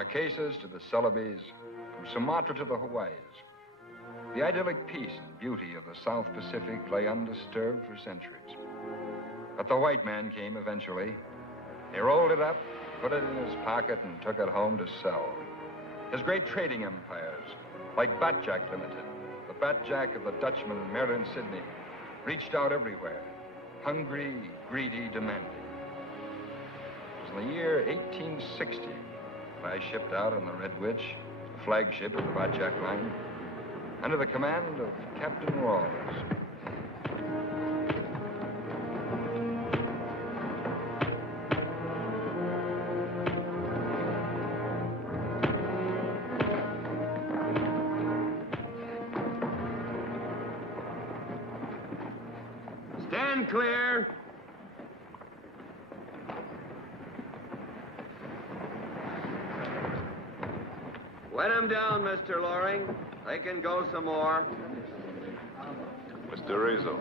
Marquesas to the Celebes, from Sumatra to the Hawaiis. The idyllic peace and beauty of the South Pacific lay undisturbed for centuries. But the white man came eventually. He rolled it up, put it in his pocket, and took it home to sell. His great trading empires, like Batjack Limited, the Batjack of the Dutchman Mayrant Sidneye, reached out everywhere, hungry, greedy, demanding. It was in the year 1860 when I shipped out on the Red Witch, the flagship of the Batjack line, under the command of Captain Ralls. Stand clear. Let him down, Mr. Loring. They can go some more. Mr. Rizzo,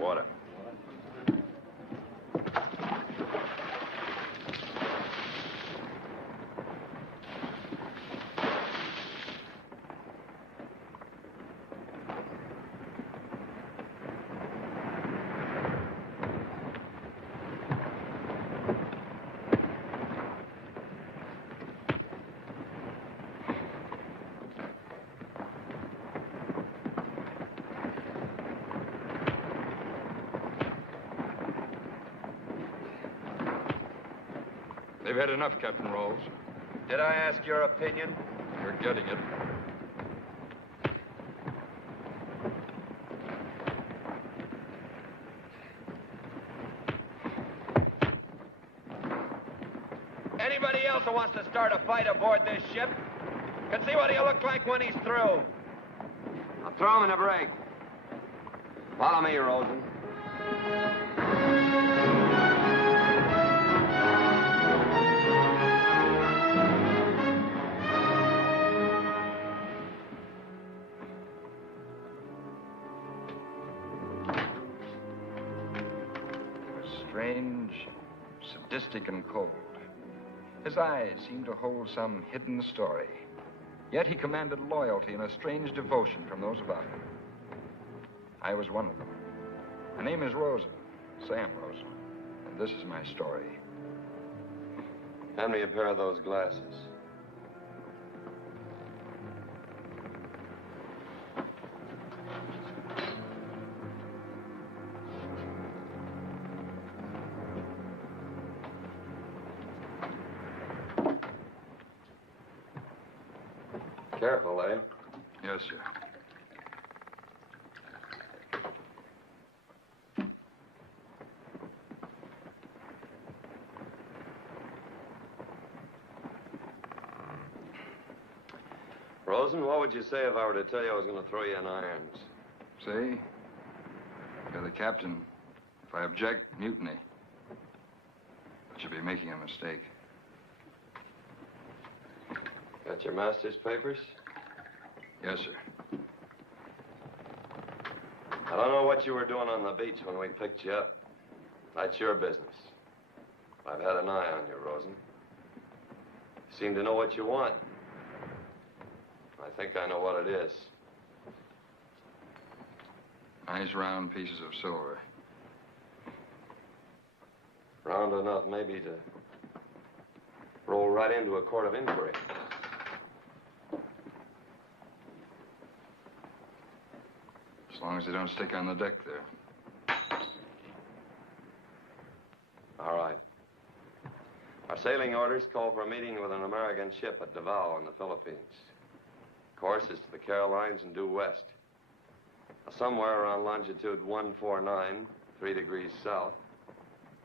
water. They've had enough, Captain Ralls. Did I ask your opinion? You're getting it. Anybody else who wants to start a fight aboard this ship can see what he'll look like when he's through. I'll throw him in a break. Follow me, Rosen. Strange, sadistic, and cold. His eyes seemed to hold some hidden story. Yet he commanded loyalty and a strange devotion from those about him. I was one of them. My name is Rosen, Sam Rosen, and this is my story. Hand me a pair of those glasses. Careful, eh? Yes, sir. Rosen, what would you say if I were to tell you I was going to throw you in irons? See? You're the captain. If I object, mutiny. But you'll be making a mistake. Got your master's papers? Yes, sir. I don't know what you were doing on the beach when we picked you up. That's your business. I've had an eye on you, Rosen. You seem to know what you want. I think I know what it is. Nice round pieces of silver. Round enough, maybe, to roll right into a court of inquiry. As long as they don't stick on the deck there. All right. Our sailing orders call for a meeting with an American ship at Davao in the Philippines. Course is to the Carolines and due west. Somewhere around longitude 149, 3 degrees south.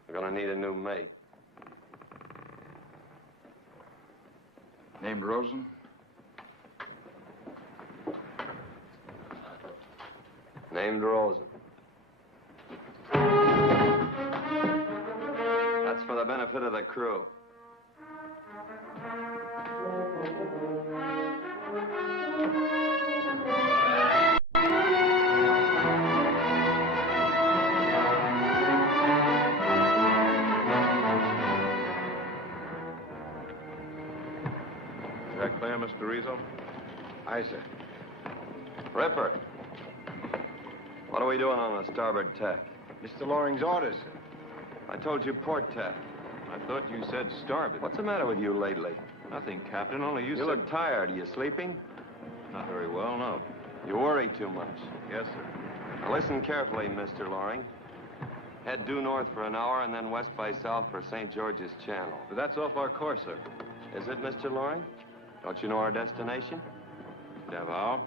We're going to need a new mate. Named Rosen? Named Rosen. That's for the benefit of the crew. Deck clear, Mr. Rizzo? Aye, sir. Ripper. What are we doing on the starboard tack? Mr. Loring's orders, sir. I told you port tack. I thought you said starboard. What's the matter with you lately? Nothing, Captain, only you You said... look tired. Are you sleeping? Not very well, no. You worry too much. Yes, sir. Now listen carefully, Mr. Loring. Head due north for an hour and then west by south for St. George's Channel. But that's off our course, sir. Is it, Mr. Loring? Don't you know our destination? Davao?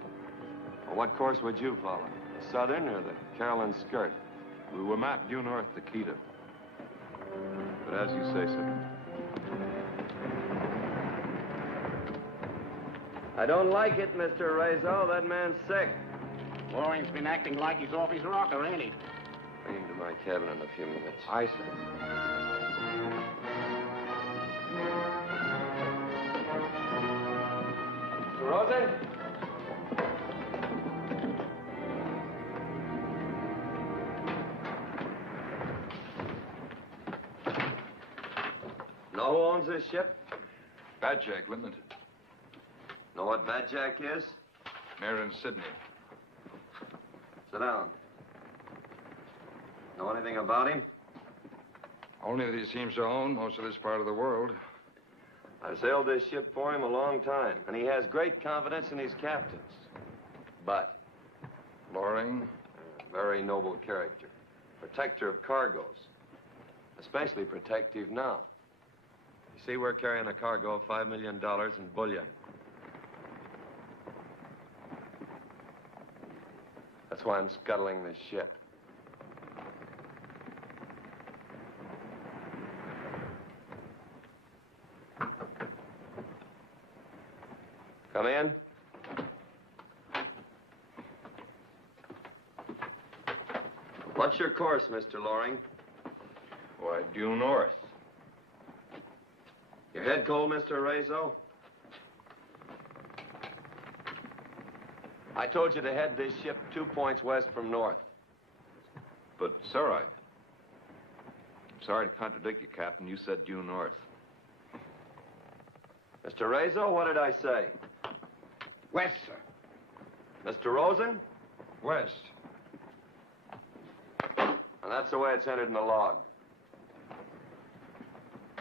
Well, what course would you follow? The southern or the Carolyn skirt? We were mapped due north to Quito. But as you say, sir. I don't like it, Mr. Rizzo. That man's sick. Loring's been acting like he's off his rocker, ain't he? Bring him to my cabin in a few minutes. Aye, sir. Mr. Rosen? Know who owns this ship? Badjack Limited. Know what Badjack is? Mayrant Sidneye. Sit down. Know anything about him? Only that he seems to own most of this part of the world. I've sailed this ship for him a long time, and he has great confidence in his captains. But Loring? a very noble character. Protector of cargoes. Especially protective now. You see, we're carrying a cargo of $5 million in bullion. That's why I'm scuttling this ship. Come in. What's your course, Mr. Loring? Why, due north. Your head cold, Mr. Rizzo? I told you to head this ship 2 points west from north. But, sir, I'm sorry to contradict you, Captain. You said due north. Mr. Rizzo, what did I say? West, sir. Mr. Rosen? West. And that's the way it's entered in the log.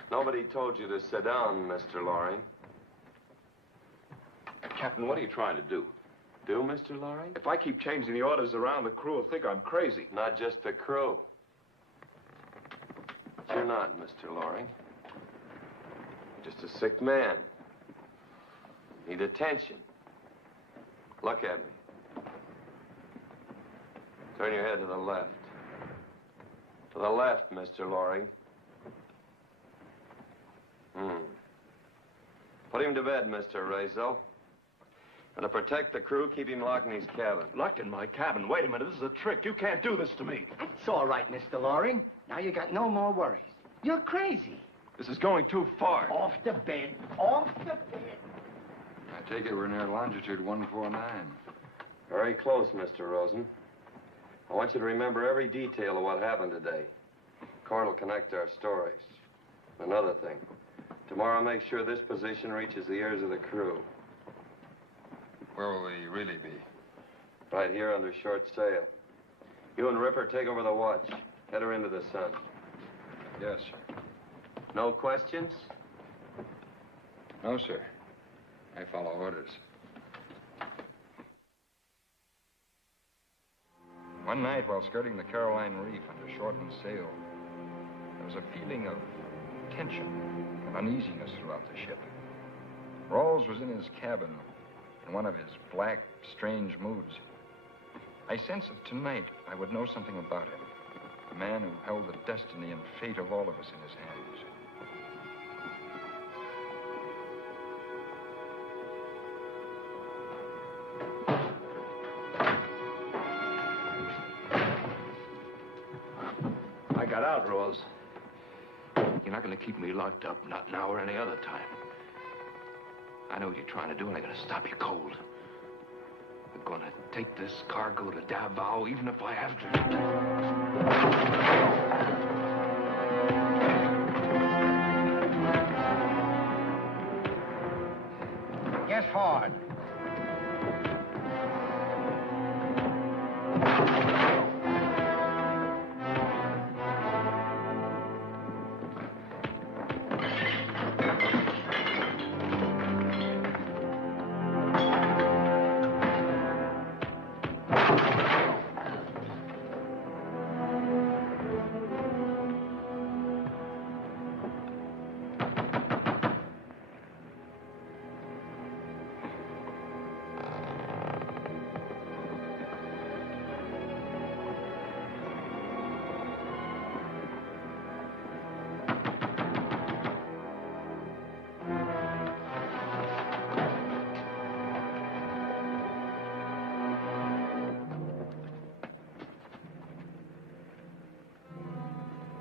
Nobody told you to sit down, Mr. Loring. Captain, what are you trying to do? Do, Mr. Loring? If I keep changing the orders around, the crew will think I'm crazy. Not just the crew. But you're not, Mr. Loring. You're just a sick man. Need attention. Look at me. Turn your head to the left. To the left, Mr. Loring. Put him to bed, Mr. Rizzo. And to protect the crew, keep him locked in his cabin. Locked in my cabin? Wait a minute, this is a trick. You can't do this to me. It's all right, Mr. Loring. Now you got no more worries. You're crazy. This is going too far. Off the bed. Off the bed. I take it we're near longitude 149. Very close, Mr. Rosen. I want you to remember every detail of what happened today. Court will connect our stories. Another thing. Tomorrow, make sure this position reaches the ears of the crew. Where will we really be? Right here under short sail. You and Ripper take over the watch. Head her into the sun. Yes, sir. No questions? No, sir. I follow orders. One night, while skirting the Caroline Reef under shortened sail, there was a feeling of tension and uneasiness throughout the ship. Ralls was in his cabin in one of his black, strange moods. I sensed that tonight I would know something about him, a man who held the destiny and fate of all of us in his hands. I got out, Rose. You're not going to keep me locked up, not now or any other time. I know what you're trying to do, and I'm going to stop you cold. I'm going to take this cargo to Davao, even if I have to. Press hard.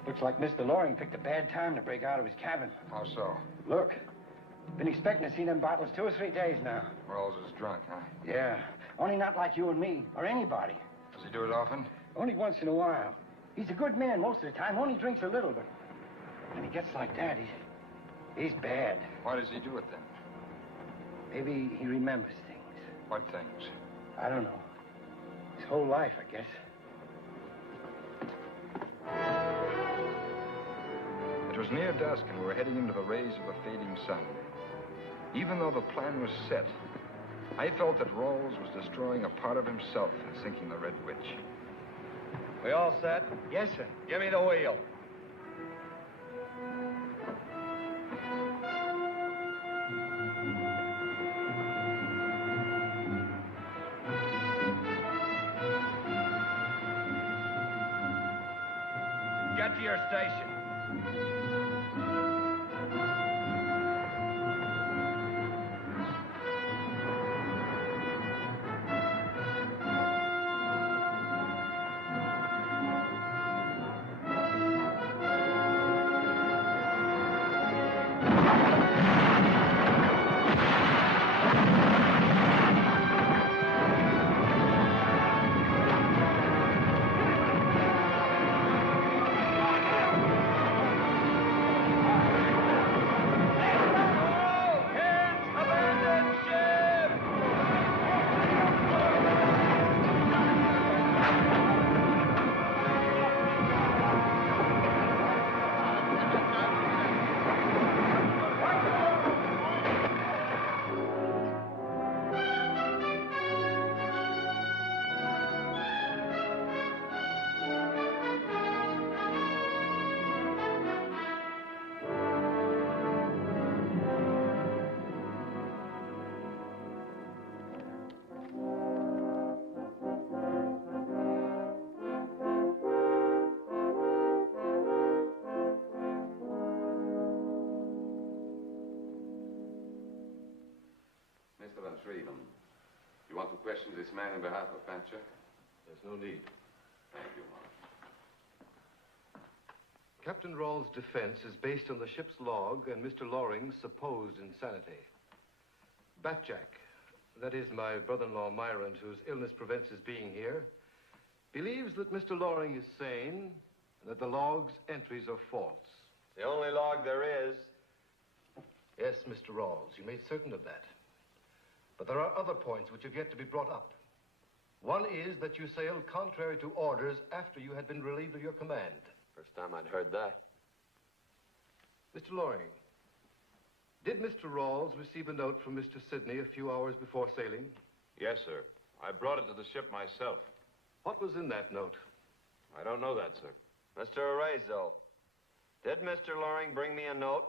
Looks like Mr. Loring picked a bad time to break out of his cabin. How so? Look, been expecting to see them bottles 2 or 3 days now. Ralls is drunk, huh? Yeah, only not like you and me, or anybody. Does he do it often? Only once in a while. He's a good man most of the time, only drinks a little, but when he gets like that, he's bad. Why does he do it then? Maybe he remembers things. What things? I don't know. His whole life, I guess. It was near dusk, and we were heading into the rays of the fading sun. Even though the plan was set, I felt that Ralls was destroying a part of himself in sinking the Red Witch. We all set? Yes, sir. Give me the wheel. Get to your station. Freedom. You want to question this man on behalf of Thatcher? There's no need. Thank you, Mark. Captain Ralls' defense is based on the ship's log and Mr. Loring's supposed insanity. Batjack, that is my brother-in-law Mayrant, whose illness prevents his being here, believes that Mr. Loring is sane and that the log's entries are false. The only log there is. Yes, Mr. Ralls, you made certain of that. But there are other points which have yet to be brought up. One is that you sailed contrary to orders after you had been relieved of your command. First time I'd heard that. Mr. Loring, did Mr. Ralls receive a note from Mr. Sidneye a few hours before sailing? Yes, sir. I brought it to the ship myself. What was in that note? I don't know that, sir. Mr. Arezzo, did Mr. Loring bring me a note?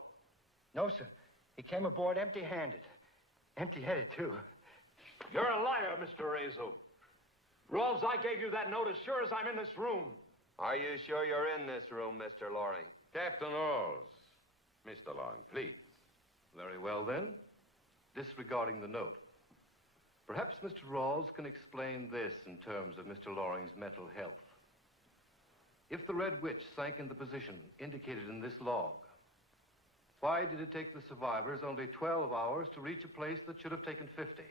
No, sir. He came aboard empty-handed. Empty-headed, too. You're a liar, Mr. Arezzo. Ralls, I gave you that note as sure as I'm in this room. Are you sure you're in this room, Mr. Loring? Captain Ralls. Mr. Loring, please. Very well, then. Disregarding the note. Perhaps Mr. Ralls can explain this in terms of Mr. Loring's mental health. If the Red Witch sank in the position indicated in this log, why did it take the survivors only 12 hours to reach a place that should have taken 50?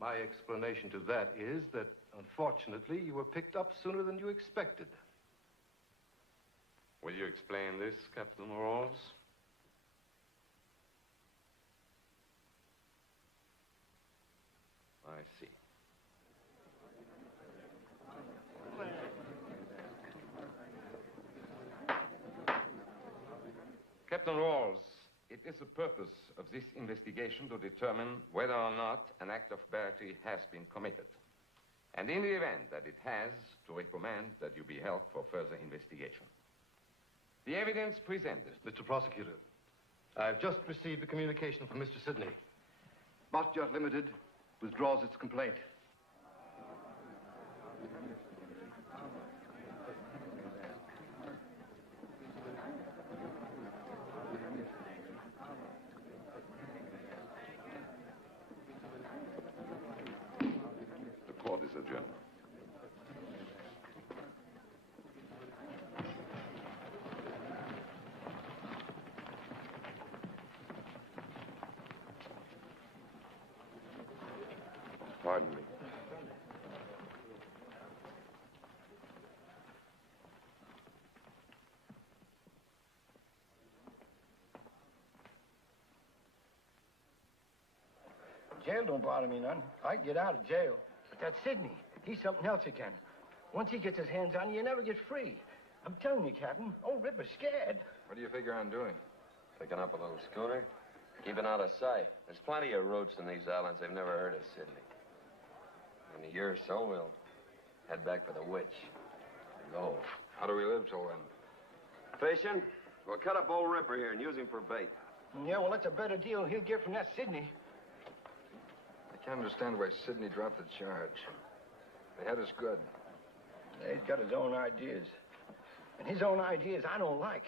My explanation to that is that, unfortunately, you were picked up sooner than you expected. Will you explain this, Captain Ralls? I see. Captain Ralls, it is the purpose of this investigation to determine whether or not an act of barbarity has been committed. And in the event that it has, to recommend that you be held for further investigation. The evidence presented. Mr. Prosecutor, I've just received the communication from Mr. Sidneye. Yacht Limited withdraws its complaint. The court is adjourned. Pardon me. Jail don't bother me none. I can get out of jail. But that Sidneye, he's something else again. Once he gets his hands on you, you never get free. I'm telling you, Captain, old Ripper's scared. What do you figure on doing? Picking up a little schooner? Keeping out of sight. There's plenty of routes in these islands. They've never heard of Sidneye. In a year or so, we'll head back for the witch. Go. How do we live till then? Fishing? We'll cut up old Ripper here and use him for bait. Yeah, well, that's a better deal he'll get from that Sidneye. I can't understand why Sidneye dropped the charge. They had us good. Yeah, he's got his own ideas. And his own ideas I don't like.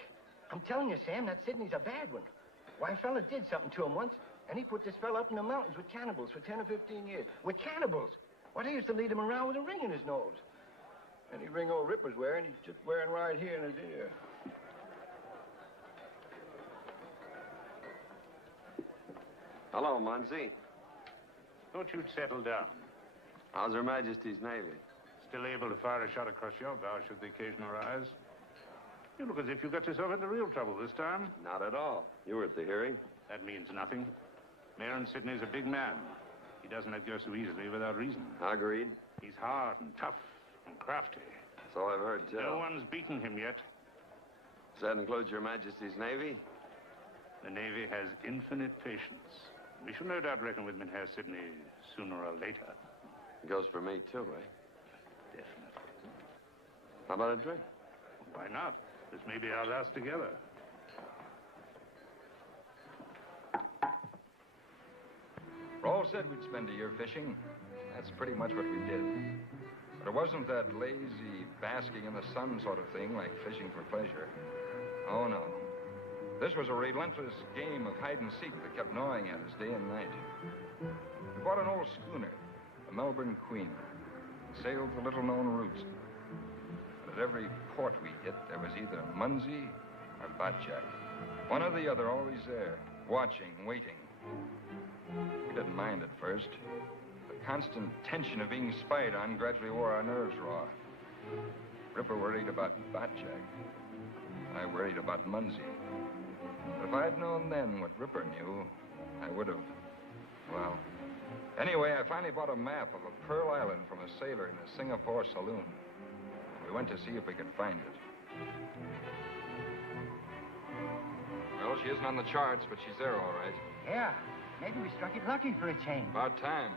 I'm telling you, Sam, that Sidney's a bad one. Why, a fella did something to him once, and he put this fella up in the mountains with cannibals for 10 or 15 years. With cannibals! Why, they used to lead him around with a ring in his nose. Any ring old Ripper's wearing, he's just wearing right here in his ear. Hello, Munzie. Thought you'd settle down. How's Her Majesty's Navy? Still able to fire a shot across your bow should the occasion arise. You look as if you got yourself into real trouble this time. Not at all. You were at the hearing. That means nothing. Mayrant Sidney's a big man. He doesn't let go so easily without reason. Agreed. He's hard and tough and crafty. So I've heard tell. No one's beaten him yet. Does that include Your Majesty's Navy? The Navy has infinite patience. We shall no doubt reckon with Mynheer Sidneye sooner or later. Goes for me, too, eh? Definitely. How about a drink? Why not? This may be our last together. Rawls said we'd spend a year fishing. That's pretty much what we did. But it wasn't that lazy, basking in the sun sort of thing like fishing for pleasure. Oh, no. This was a relentless game of hide and seek that kept gnawing at us day and night. We bought an old schooner, the Melbourne Queen, and sailed the little-known routes. But at every port we hit, there was either Munzie or Batjack. One or the other always there, watching, waiting. We didn't mind at first. The constant tension of being spied on gradually wore our nerves raw. Ripper worried about Batjack. I worried about Munzie. But if I'd known then what Ripper knew, I would have, well... Anyway, I finally bought a map of a Pearl Island from a sailor in a Singapore saloon. We went to see if we could find it. Well, she isn't on the charts, but she's there all right. Yeah, maybe we struck it lucky for a change. About time.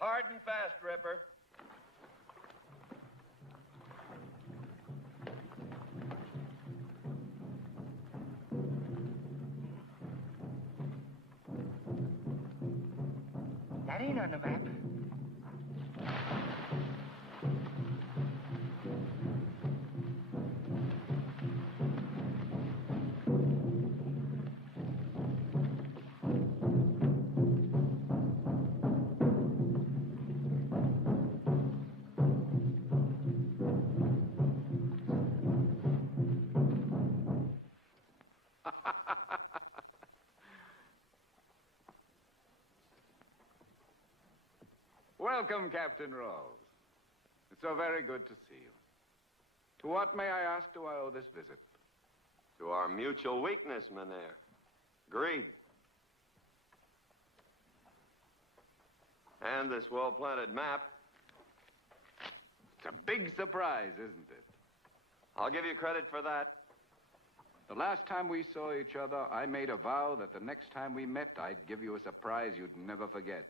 Hard and fast, Ripper. That ain't on the map. Welcome, Captain Ralls. It's so very good to see you. To what, may I ask, do I owe this visit? To our mutual weakness, Mynheer. Greed. And this well-planted map. It's a big surprise, isn't it? I'll give you credit for that. The last time we saw each other, I made a vow that the next time we met, I'd give you a surprise you'd never forget.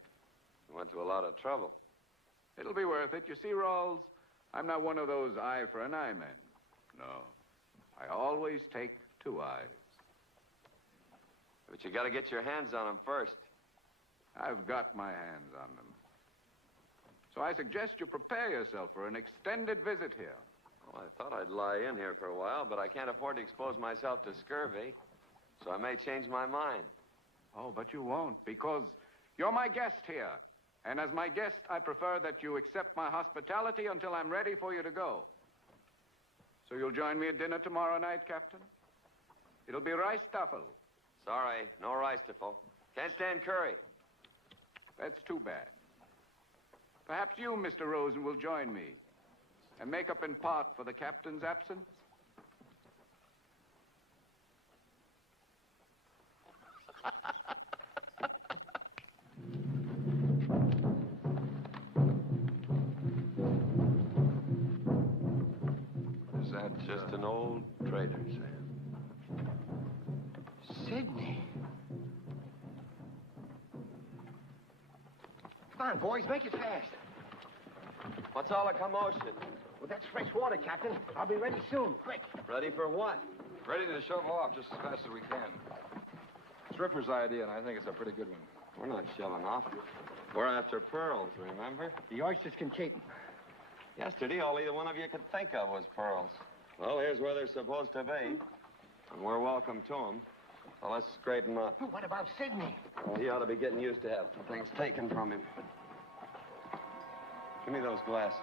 You went to a lot of trouble. It'll be worth it. You see, Ralls, I'm not one of those eye for an eye men. No. I always take 2 eyes. But you got to get your hands on them first. I've got my hands on them. So I suggest you prepare yourself for an extended visit here. Well, I thought I'd lie in here for a while, but I can't afford to expose myself to scurvy. So I may change my mind. Oh, but you won't, because you're my guest here. And as my guest, I prefer that you accept my hospitality until I'm ready for you to go. So you'll join me at dinner tomorrow night, Captain? It'll be rice stuffle. Sorry, no rice stuffle. Can't stand curry. That's too bad. Perhaps you, Mr. Rosen, will join me and make up in part for the captain's absence? Is that Just an old trader, Sam. Sidney. Come on, boys, make it fast. What's all the commotion? Well, that's fresh water, Captain. I'll be ready soon. Quick. Ready for what? ready to shove off just as fast as we can? It's Ripper's idea, and I think it's a pretty good one. We're not shoving off. We're after pearls, remember? The oysters can keep them. Yesterday, all either one of you could think of was pearls. Well, here's where they're supposed to be. And we're welcome to them. So let's scrape them up. But what about Sidney? Well, he ought to be getting used to having things taken from him. Give me those glasses.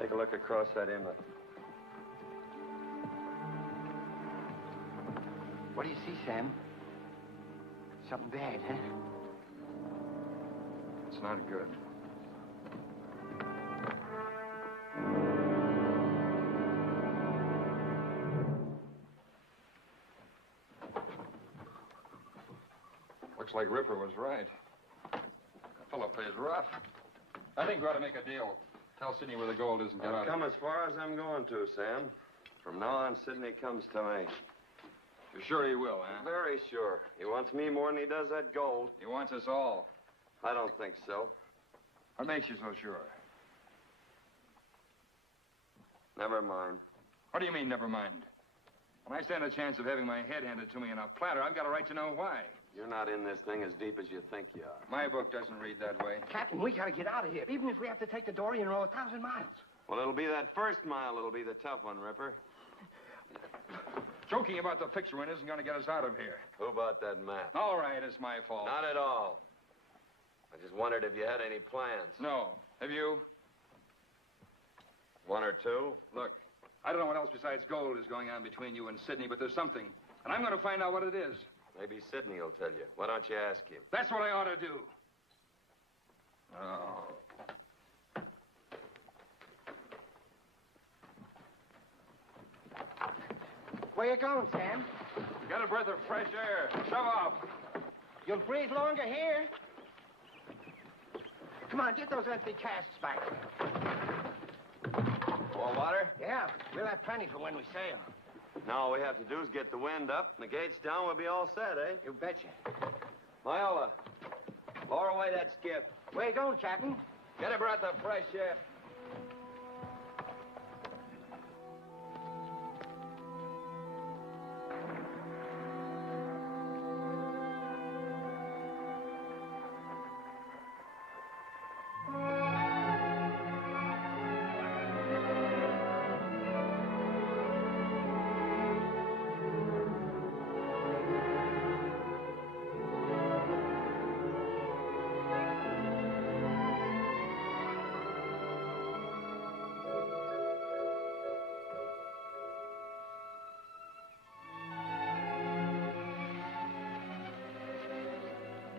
Take a look across that inlet. What do you see, Sam? Something bad, huh? It's not good. Looks like Ripper was right. That fellow plays rough. I think we ought to make a deal. Tell Sidney where the gold is and get out I've of come here. as far as I'm going to, Sam. From now on, Sidney comes to me. You're sure he will, huh? Very sure. He wants me more than he does that gold. He wants us all. I don't think so. What makes you so sure? Never mind. What do you mean, never mind? When I stand a chance of having my head handed to me in a platter, I've got a right to know why. You're not in this thing as deep as you think you are. My book doesn't read that way. Captain, we gotta get out of here, even if we have to take the dory and row 1,000 miles. Well, it'll be that first mile that'll be the tough one, Ripper. Joking about the picture win isn't going to get us out of here. Who bought that map? All right, it's my fault. Not at all. I just wondered if you had any plans. No. Have you? One or two? Look, I don't know what else besides gold is going on between you and Sidney, but there's something. And I'm going to find out what it is. Maybe Sidney will tell you. Why don't you ask him? That's what I ought to do. Oh. Where you going, Sam? Get a breath of fresh air. Shove off. You'll breathe longer here. Come on, get those empty casks back. More water? Yeah, we'll have plenty for when we sail. Now all we have to do is get the wind up, and the gates down, we'll be all set, eh? You betcha. Viola, lower away that skiff. Where you going, Captain? Get a breath of fresh air.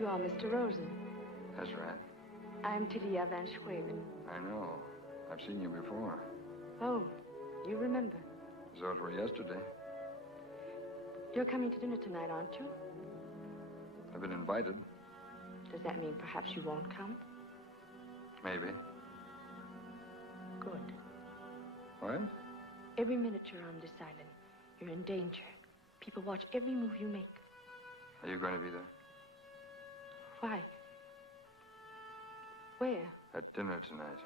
You are Mr. Rosen. That's right. I'm Tilia Van Schwaben. I know. I've seen you before. Oh, you remember. So it were yesterday. You're coming to dinner tonight, aren't you? I've been invited. Does that mean perhaps you won't come? Maybe. Good. What? Every minute you're on this island, you're in danger. People watch every move you make. Are you going to be there? Why? Where? At dinner tonight.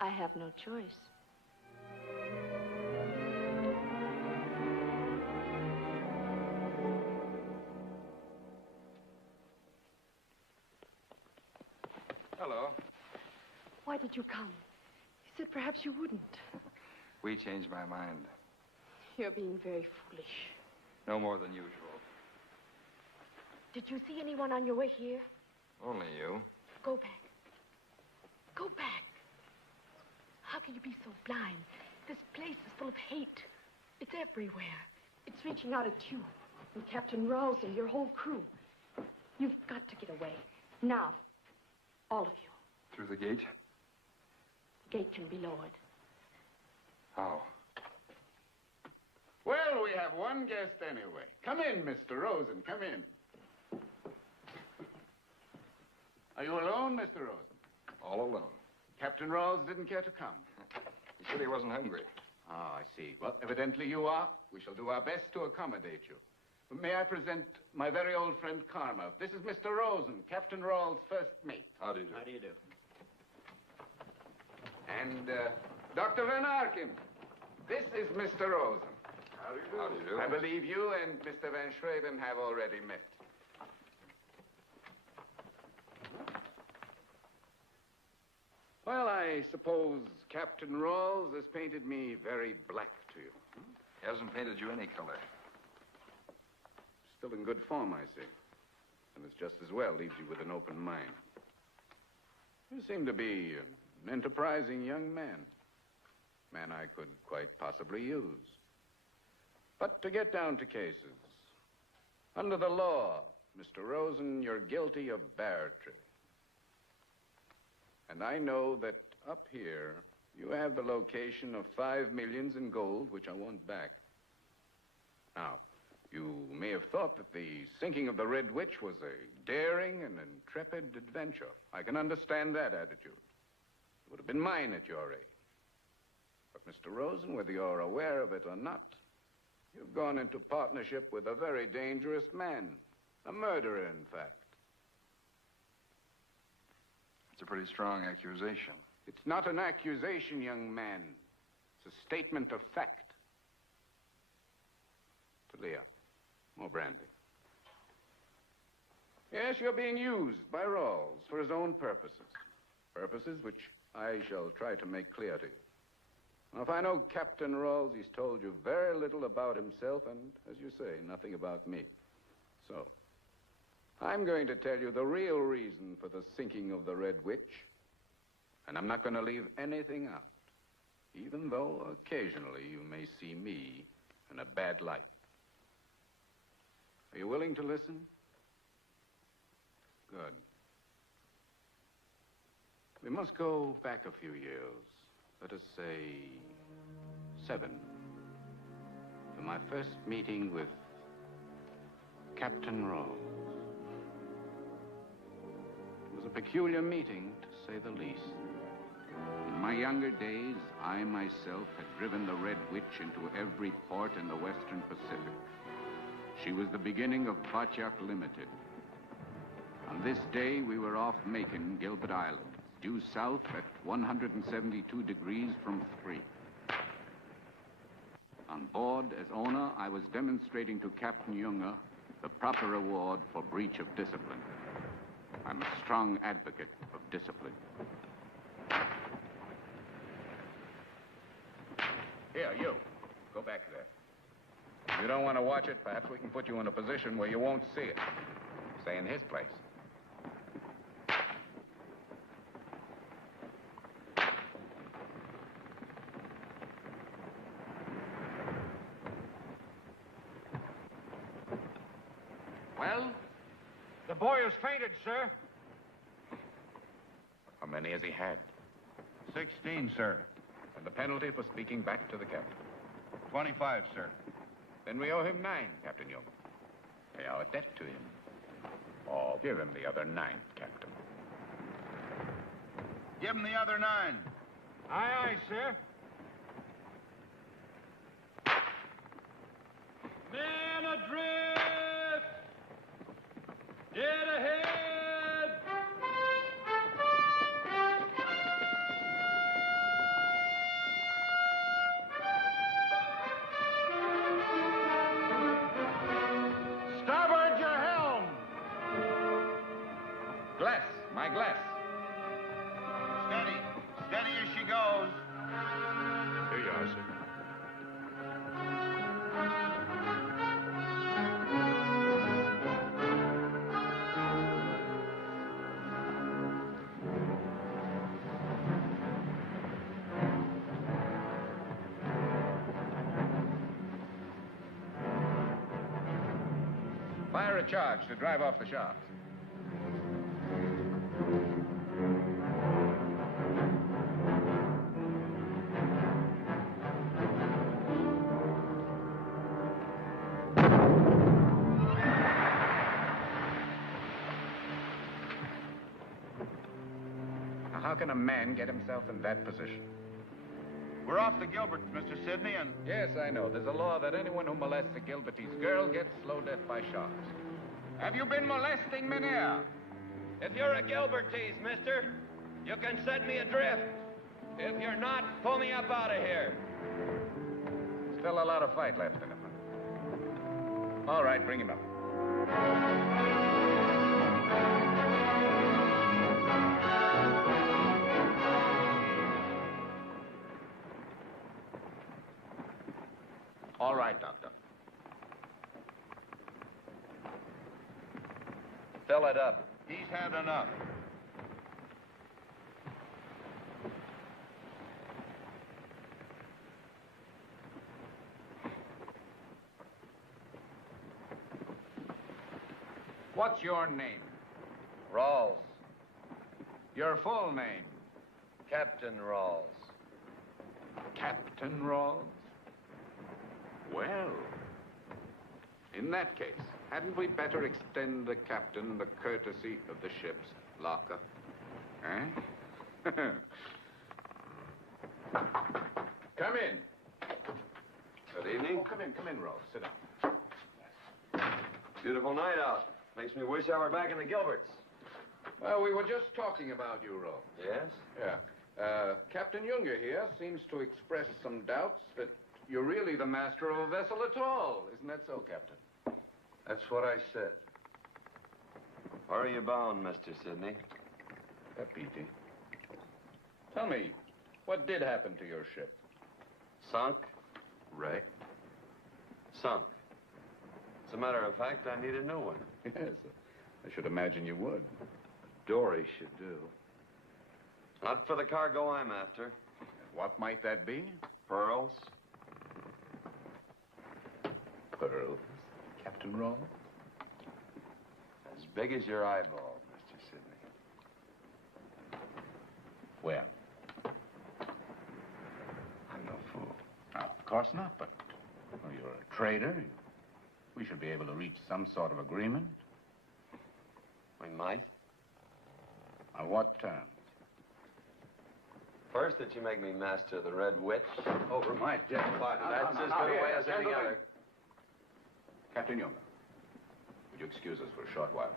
I have no choice. Hello. Why did you come? You said perhaps you wouldn't. We changed my mind. You're being very foolish. No more than usual. Did you see anyone on your way here? Only you. Go back. Go back. How can you be so blind? This place is full of hate. It's everywhere. It's reaching out at you. And Captain Ralls and your whole crew. You've got to get away. Now. All of you. Through the gate? The gate can be lowered. How? Well, we have one guest anyway. Come in, Mr. Rosen. Come in. Are you alone, Mr. Rosen? All alone. Captain Ralls didn't care to come. He said he wasn't hungry. Ah, I see. Well, evidently you are. We shall do our best to accommodate you. May I present my very old friend Karma? This is Mr. Rosen, Captain Ralls' first mate. How do you do? How do you do? And Dr. Van Arken. This is Mr. Rosen. How do you do? How do you do? I believe you and Mr. Van Schwaben have already met. Well, I suppose Captain Ralls has painted me very black to you. He hasn't painted you any color. Still in good form, I see. And it's just as well leaves you with an open mind. You seem to be an enterprising young man. Man I could quite possibly use. But to get down to cases, under the law, Mr. Rosen, you're guilty of barratry. And I know that up here, you have the location of 5 millions in gold, which I want back. Now, you may have thought that the sinking of the Red Witch was a daring and intrepid adventure. I can understand that attitude. It would have been mine at your age. But, Mr. Rosen, whether you're aware of it or not, you've gone into partnership with a very dangerous man. A murderer, in fact. It's a pretty strong accusation. It's not an accusation, young man. It's a statement of fact. Talia, more brandy. Yes, you're being used by Ralls for his own purposes. Purposes which I shall try to make clear to you. Now, if I know Captain Ralls, he's told you very little about himself and, as you say, nothing about me. So, I'm going to tell you the real reason for the sinking of the Red Witch, and I'm not going to leave anything out, even though occasionally you may see me in a bad light. Are you willing to listen? Good. We must go back a few years. Let us say 7. To my first meeting with Captain Ralls. It was a peculiar meeting, to say the least. In my younger days, I myself had driven the Red Witch into every port in the Western Pacific. She was the beginning of Batjak Limited. On this day, we were off Macon, Gilbert Island, due south at 172 degrees from 3. On board, as owner, I was demonstrating to Captain Junger the proper reward for breach of discipline. I'm a strong advocate of discipline. Here, you. Go back there. If you don't want to watch it, perhaps we can put you in a position where you won't see it. Say in his place. boy has fainted, sir. How many has he had? 16, sir. And the penalty for speaking back to the captain? 25, sir. Then we owe him 9, Captain Young. Pay our debt to him. Or give him the other 9, Captain. Give him the other 9. Aye, aye, sir. Man adrift! Dead ahead! Starboard your helm! Glass, my glass. Steady. Steady as she goes. Here you are, sir. Fire a charge to drive off the sharks. Now, how can a man get himself in that position? We're off the Gilberts, Mr. Sidney, and... Yes, I know. There's a law that anyone who molests a Gilbertese girl gets slow death by sharks. Have you been molesting Mynheer? If you're a Gilbertese, mister, you can set me adrift. If you're not, pull me up out of here. Still a lot of fight left in him. All right, bring him up. All right, Doctor. Fill it up. He's had enough. What's your name? Ralls. Your full name? Captain Ralls. Captain Ralls? Well, in that case, hadn't we better extend the captain the courtesy of the ship's locker? Eh? Come in. Good evening. Oh, come in, Ralph. Sit down. Beautiful night out. Makes me wish I were back in the Gilberts. Well, we were just talking about you, Ralph. Yes? Yeah. Captain Younger here seems to express some doubts that you're really the master of a vessel at all. Isn't that so, Captain? That's what I said. Where are you bound, Mr. Sidney? P.T. Tell me, what did happen to your ship? Sunk? Wrecked? Sunk. As a matter of fact, I need a new one. Yes, I should imagine you would. Dory should do. Not for the cargo I'm after. What might that be? Pearls. Pearls, Captain Rawls? As big as your eyeball, Mr. Sidney. Where? I'm no fool. No, of course not, but well, you're a trader. We should be able to reach some sort of agreement. We might. On what terms? First, that you make me master of the Red Witch. Over my dead body. That's as good a way as any other. Captain Younger, would you excuse us for a short while?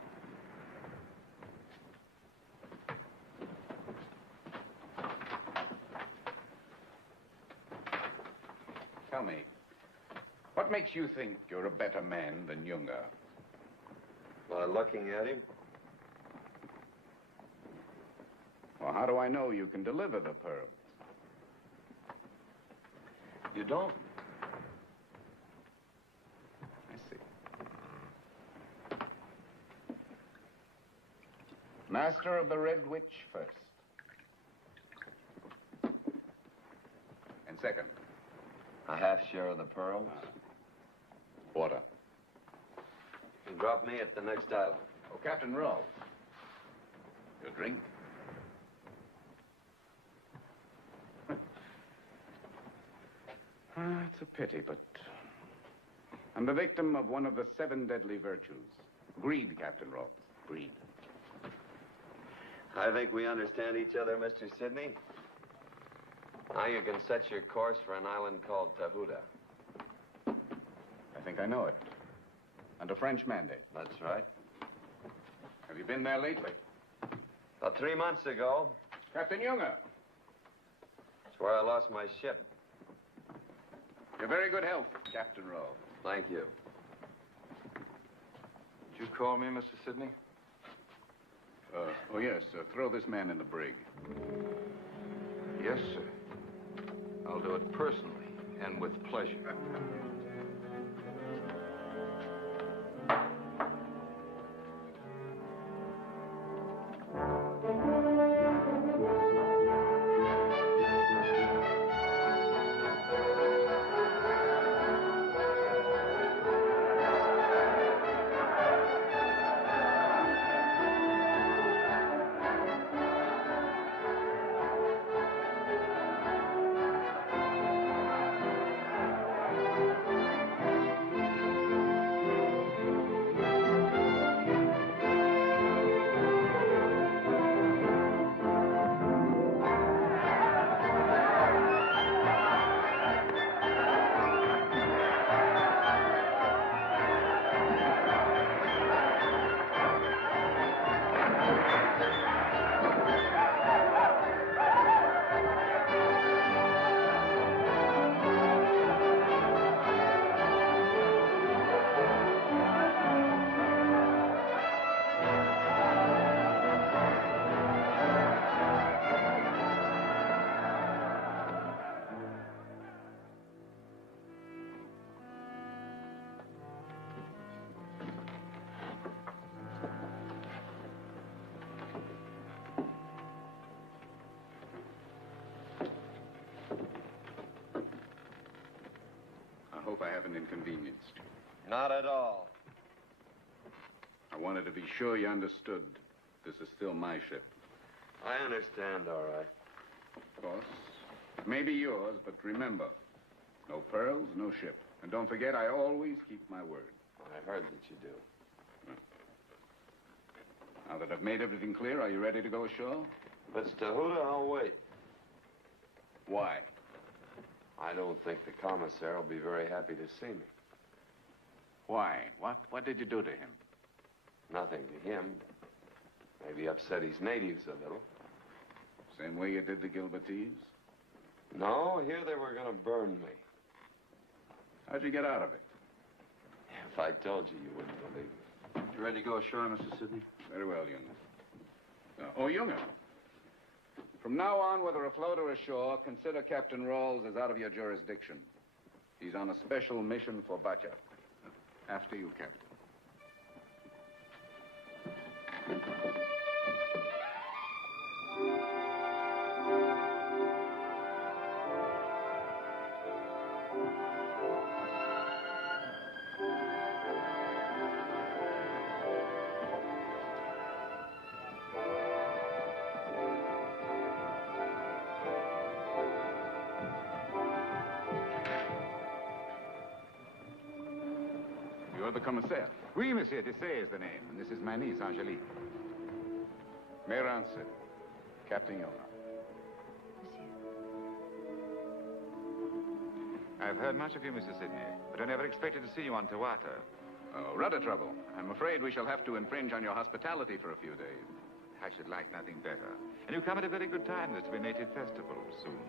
Tell me, what makes you think you're a better man than Younger? By looking at him. Well, how do I know you can deliver the pearls? You don't? I see. Master of the Red Witch first. And second? A half share of the pearls. Water. And drop me at the next island. Okay. Captain Ralls. Your drink? It's a pity, but I'm the victim of one of the 7 deadly virtues. Greed, Captain Ralls. Greed. I think we understand each other, Mr. Sidney. Now you can set your course for an island called Tahuta. I think I know it. Under French mandate. That's right. Have you been there lately? About 3 months ago. Captain Junger. That's where I lost my ship. Your very good health, Captain Ralls. Thank you. Did you call me, Mr. Sidney? Oh, yes. Throw this man in the brig. Yes, sir. I'll do it personally and with pleasure. I hope I haven't inconvenienced you. Not at all. I wanted to be sure you understood this is still my ship. I understand, all right. Of course. It may be yours, but remember, no pearls, no ship. And don't forget, I always keep my word. I heard that you do. Now that I've made everything clear, are you ready to go ashore? If it's Tahuta, I'll wait. Why? I don't think the commissar will be very happy to see me. Why? What did you do to him? Nothing to him. Maybe upset his natives a little. Same way you did the Gilbertese? No, here they were going to burn me. How'd you get out of it? If I told you, you wouldn't believe me. You ready to go ashore, Mr. Sidney? Very well, Junger. Junger. From now on, whether afloat or ashore, consider Captain Ralls as out of your jurisdiction. He's on a special mission for Bacha. After you, Captain. You're the commissaire. Oui, monsieur. Dessay is the name, and this is my niece, Angelique. Mayrant Sidneye, Captain Junger. I've heard much of you, Mr. Sidney, but I never expected to see you on Tawata. Oh, rudder trouble. I'm afraid we shall have to infringe on your hospitality for a few days. I should like nothing better. And you come at a very good time. There's to be a native festival soon.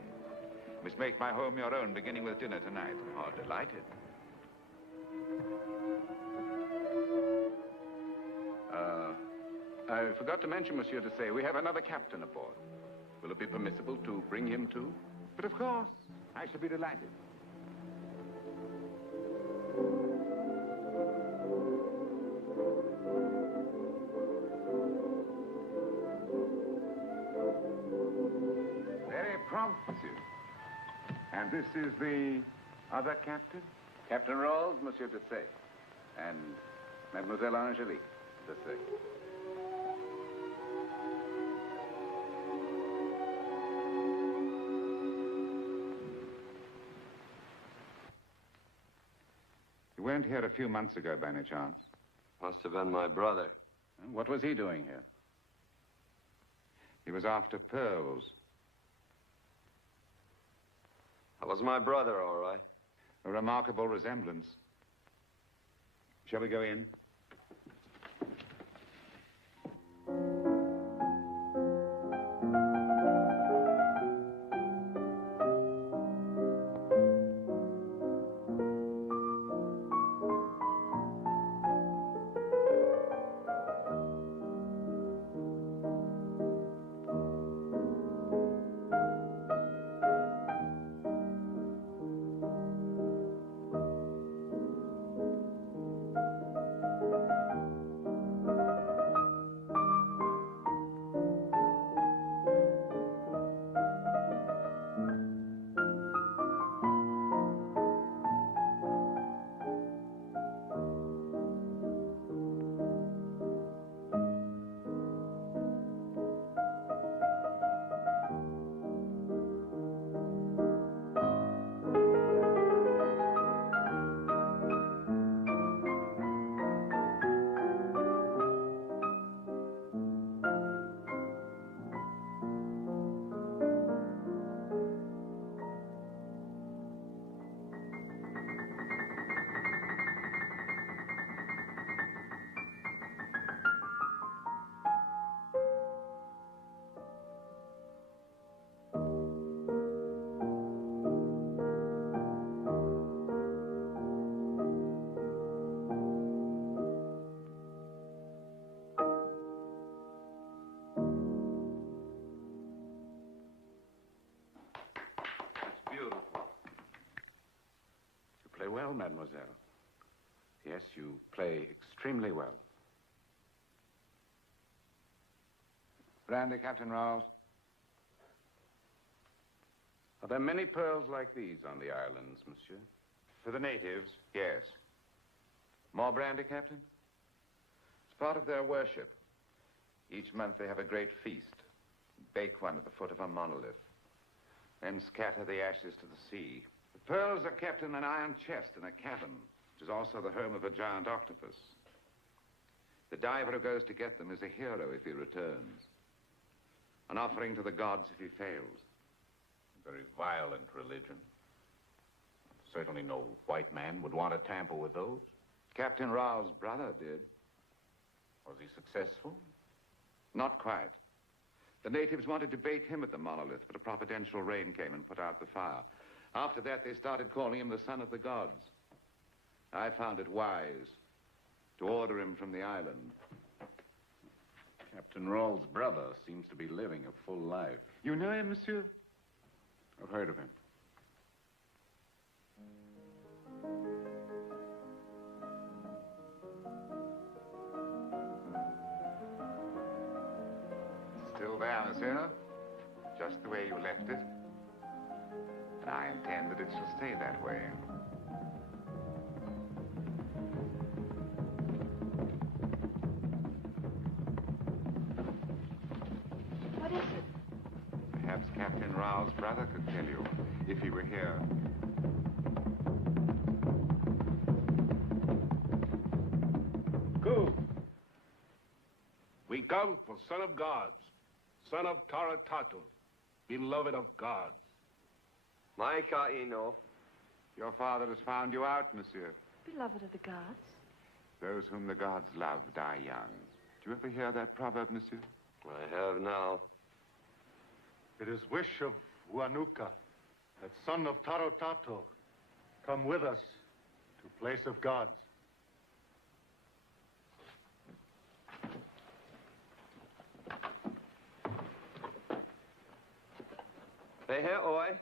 Must make my home your own, beginning with dinner tonight. Oh, delighted. I forgot to mention, Monsieur Dessay, we have another captain aboard. Will it be permissible to bring him too? But of course, I shall be delighted. Very prompt, monsieur. And this is the other captain? Captain Ralls, Monsieur Dessay. And Mademoiselle Angelique Dessay. weren't here a few months ago by any chance? Must have been my brother. What was he doing here? He was after pearls. That was my brother, all right. A remarkable resemblance. Shall we go in? Well, mademoiselle. Yes, you play extremely well. Brandy, Captain Ralls. Are there many pearls like these on the islands, monsieur? For the natives, yes. More brandy, Captain? It's part of their worship. Each month they have a great feast. Bake one at the foot of a monolith. Then scatter the ashes to the sea. The pearls are kept in an iron chest in a cavern, which is also the home of a giant octopus. The diver who goes to get them is a hero if he returns. An offering to the gods if he fails. A very violent religion. Certainly no white man would want to tamper with those. Captain Ralls' brother did. Was he successful? Not quite. The natives wanted to bake him at the monolith, but a providential rain came and put out the fire. After that, they started calling him the son of the gods. I found it wise to order him from the island. Captain Ralls' brother seems to be living a full life. You know him, monsieur? I've heard of him. Still there, monsieur. Just the way you left it. And I intend that it shall stay that way. What is it? Perhaps Captain Ralls' brother could tell you, if he were here. Go. We come for son of gods, son of Taratatu, beloved of gods. My Kaino. Your father has found you out, monsieur. Beloved of the gods. Those whom the gods love die young. Do you ever hear that proverb, monsieur? I have now. It is wish of Huanuka, that son of Tarotato, come with us to place of gods. Hey, here, oi.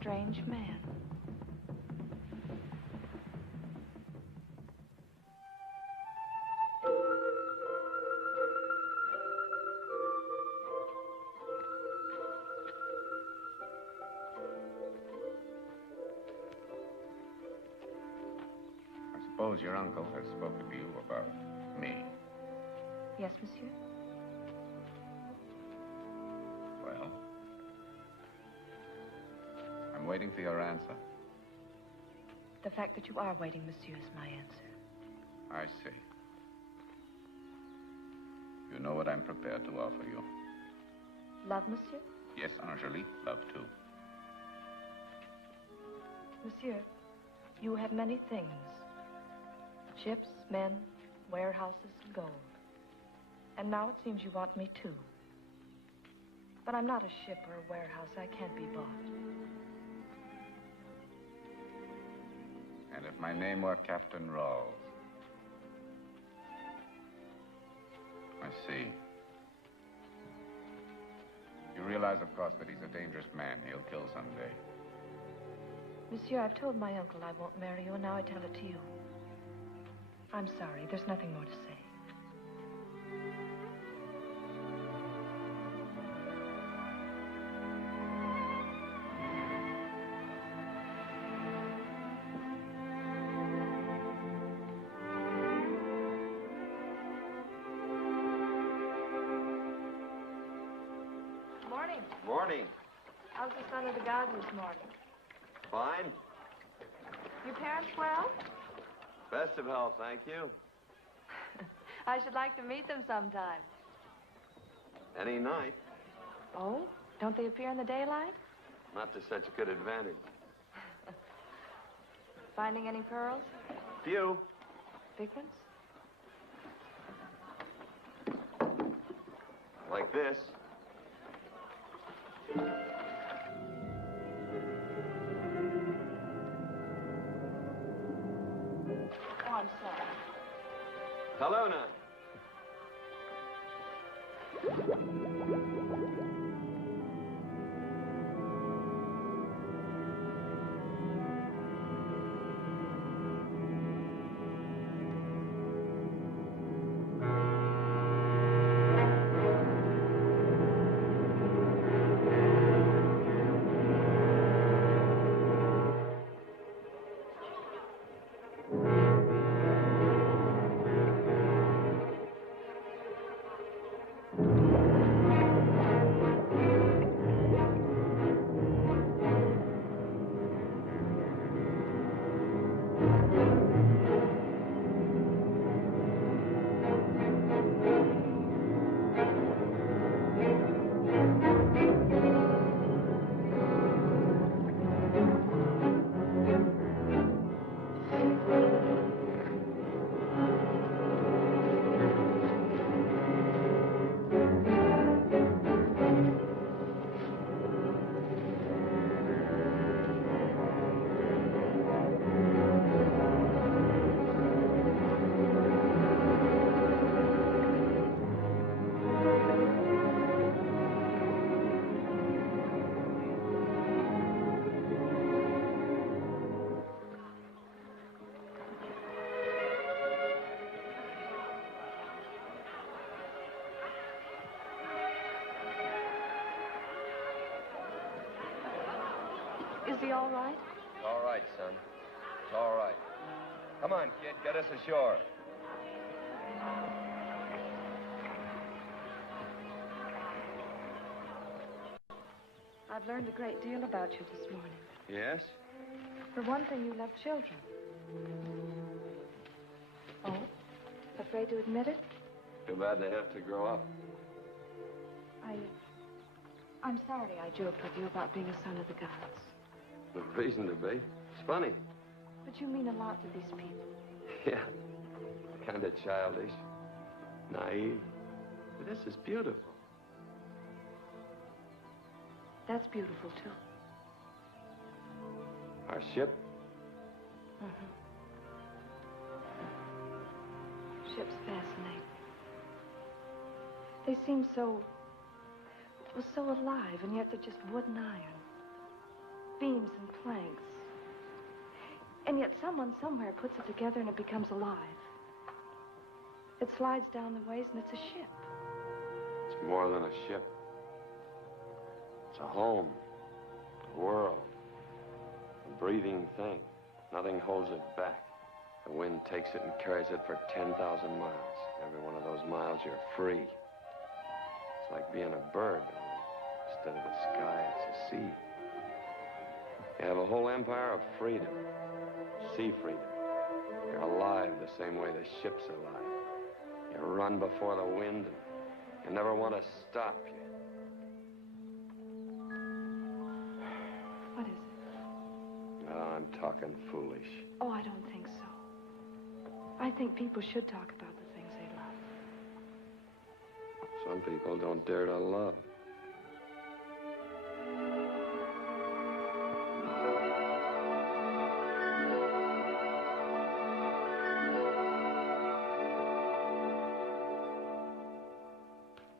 Strange man. suppose your uncle has spoken to you about me. Yes, monsieur. Well, I'm waiting for your answer. The fact that you are waiting, monsieur, is my answer. I see. You know what I'm prepared to offer you. Love, monsieur? Yes, Angelique, love too. Monsieur, you have many things. Ships, men, warehouses, gold. And now it seems you want me too. But I'm not a ship or a warehouse. I can't be bought. And if my name were Captain Ralls? I see. You realize, of course, that he's a dangerous man. He'll kill someday. Monsieur, I've told my uncle I won't marry you, and now I tell it to you. I'm sorry. There's nothing more to say. Morning. How's the son of the gods this morning? Fine. Your parents well? Best of health, thank you. I should like to meet them sometime. Any night. Oh? Don't they appear in the daylight? Not to such good advantage. Finding any pearls? Few. Big ones? Like this. Oh, I'm sorry. Helena. Is he all right? All right, son. It's all right. Come on, kid. Get us ashore. I've learned a great deal about you this morning. Yes? For one thing, you love children. Oh? Afraid to admit it? Too bad they have to grow up. I'm sorry I joked with you about being a son of the gods. No reason to be. It's funny. But you mean a lot to these people. Yeah. Kind of childish. Naive. But this is beautiful. That's beautiful, too. Our ship? Mm-hmm. Ships fascinate. They seem so alive, and yet they're just wood and iron. Beams and planks. And yet someone somewhere puts it together and it becomes alive. It slides down the ways and it's a ship. It's more than a ship. It's a home, a world, a breathing thing. Nothing holds it back. The wind takes it and carries it for 10,000 miles. Every one of those miles, you're free. It's like being a bird. Instead of the sky, it's a sea. You have a whole empire of freedom. Sea freedom. You're alive the same way the ship's alive. You run before the wind, and you never want to stop. What is it? Oh, I'm talking foolish. Oh, I don't think so. I think people should talk about the things they love. Some people don't dare to love.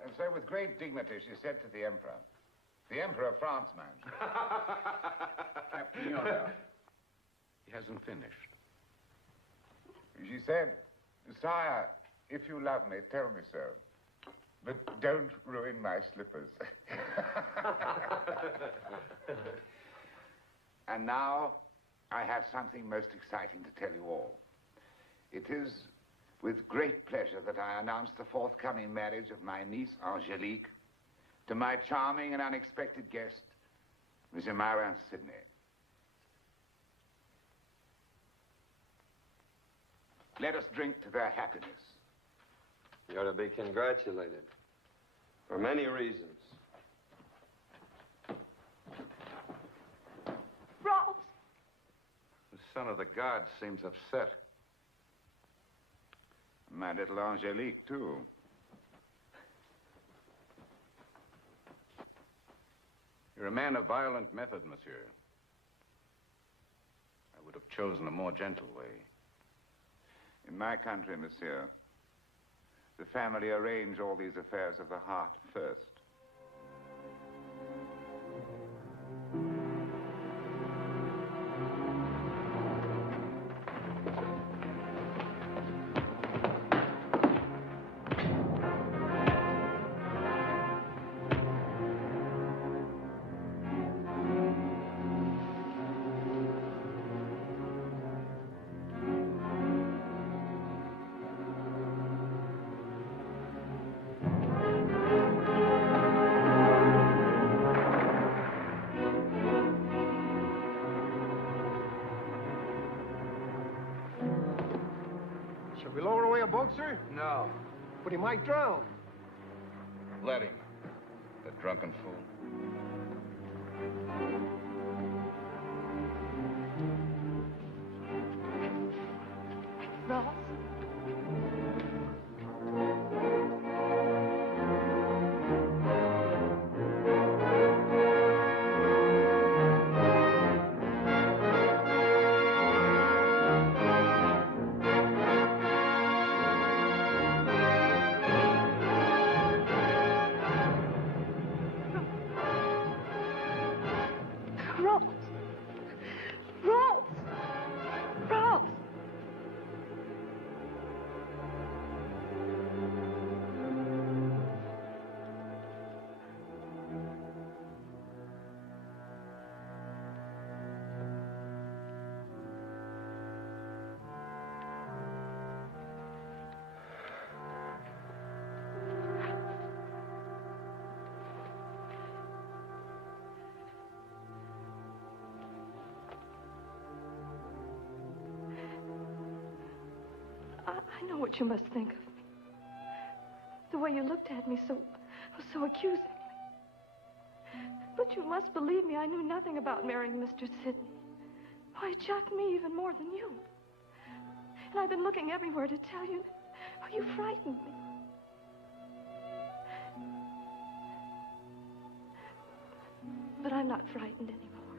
And so with great dignity she said to the Emperor of France, man. Captain Yonah. He hasn't finished. She said, Sire, if you love me, tell me so. But don't ruin my slippers. And now, I have something most exciting to tell you all. It is with great pleasure that I announce the forthcoming marriage of my niece, Angelique, to my charming and unexpected guest, Mr. Mayrant Sidneye. Let us drink to their happiness. You ought to be congratulated. For many reasons. Ralls! The son of the gods seems upset. My little Angelique, too. You're a man of violent method, monsieur. I would have chosen a more gentle way. In my country, monsieur, the family arrange all these affairs of the heart first. Shall we lower away a boat, sir? No. But he might drown. Let him. The drunken fool. Ralls? Ralls! Ralls! Ralls! I know what you must think of me. The way you looked at me so accusingly. But you must believe me, I knew nothing about marrying Mr. Sidneye. Why, it shocked me even more than you. And I've been looking everywhere to tell you. Oh, you frightened me. But I'm not frightened anymore.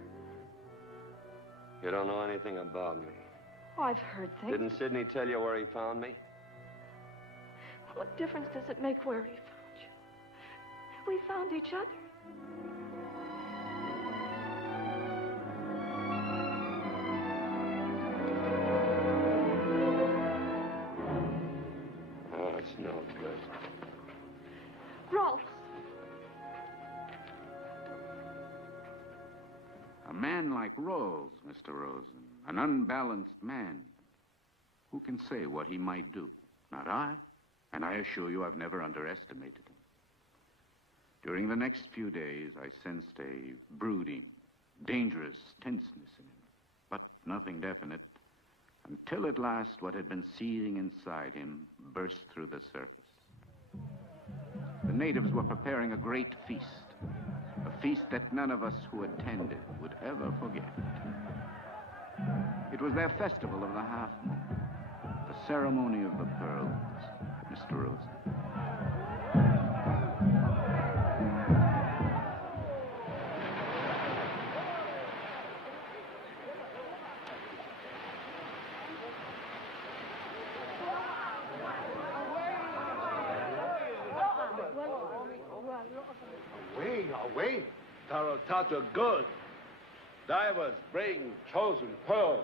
You don't know anything about me. Oh, I've heard things. Didn't Sidney tell you where he found me? What difference does it make where he found you? We found each other. Oh, it's no good. Ralls! A man like Ralls, Mr. Rosen. An unbalanced man. Who can say what he might do? Not I. And I assure you I've never underestimated him. During the next few days, I sensed a brooding, dangerous tenseness in him. But nothing definite. Until at last, what had been seething inside him burst through the surface. The natives were preparing a great feast. A feast that none of us who attended would ever forget. It was their festival of the half-moon. The ceremony of the pearls, Mr. Rosen. Away. Tarotato good. Divers bring chosen pearl.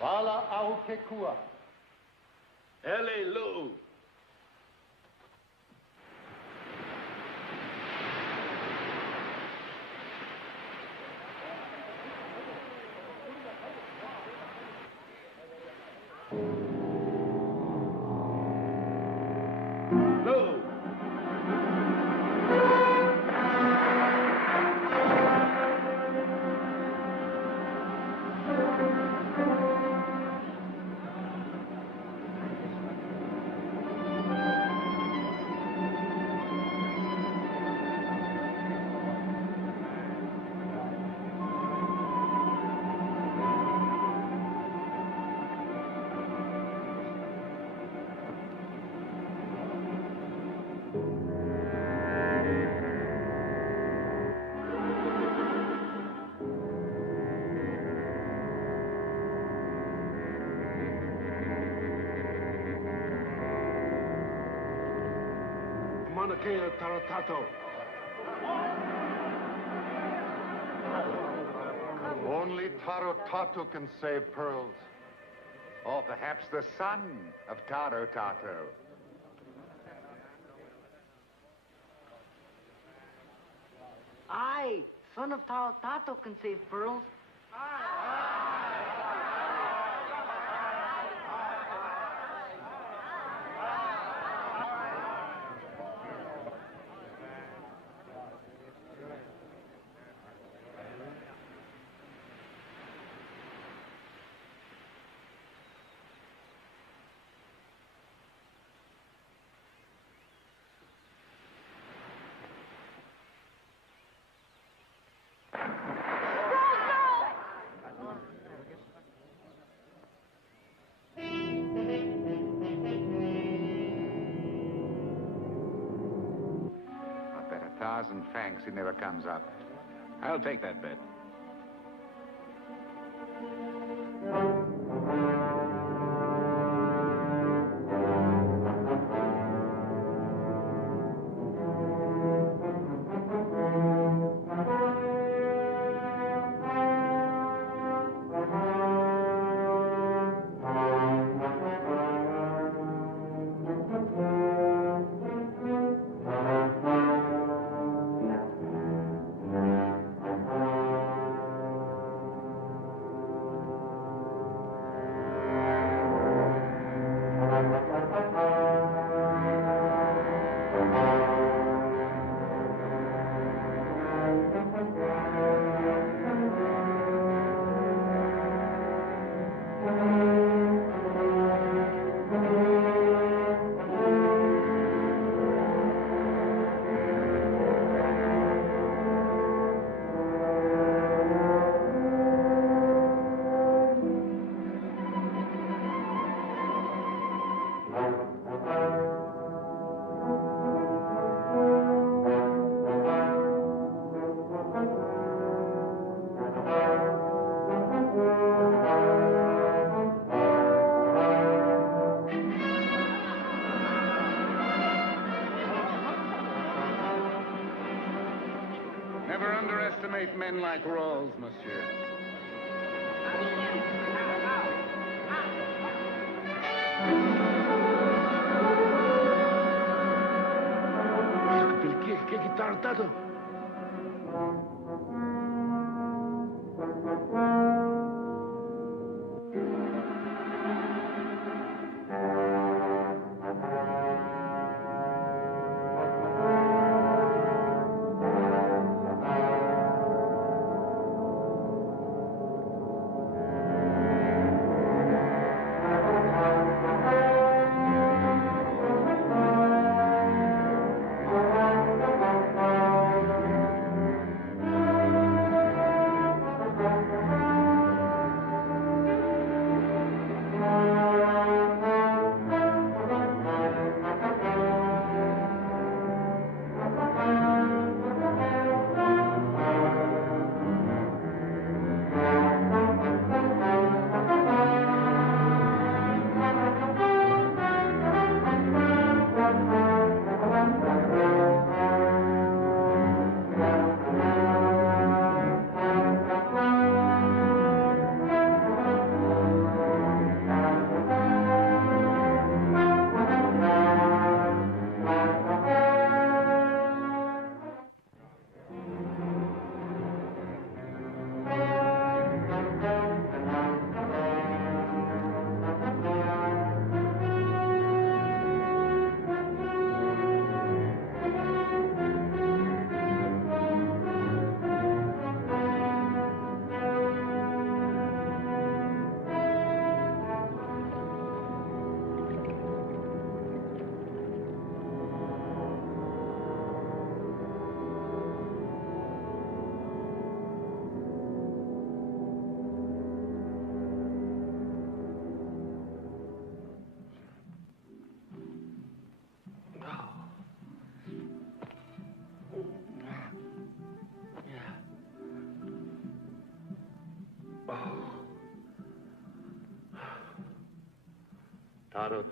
Vala aukekua. Elelu. Tarotato. Only Tarotato can save pearls. Or perhaps the son of Tarotato. Aye, son of Tarotato can save pearls. Thanks, he never comes up. I'll take that bet. Men like Ralls, monsieur. Che Tarotato?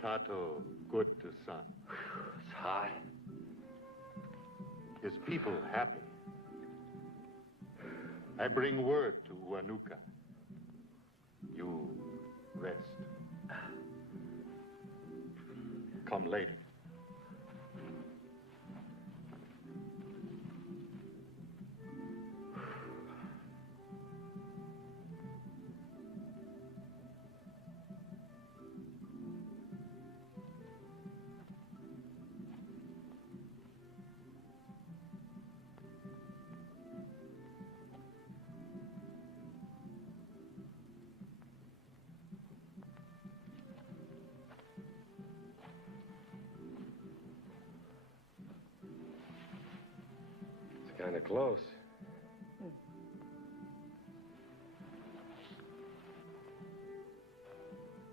Tato, good to son. It's hot. His people happy. I bring word to Huanuca. You rest. Come later. Kind of close.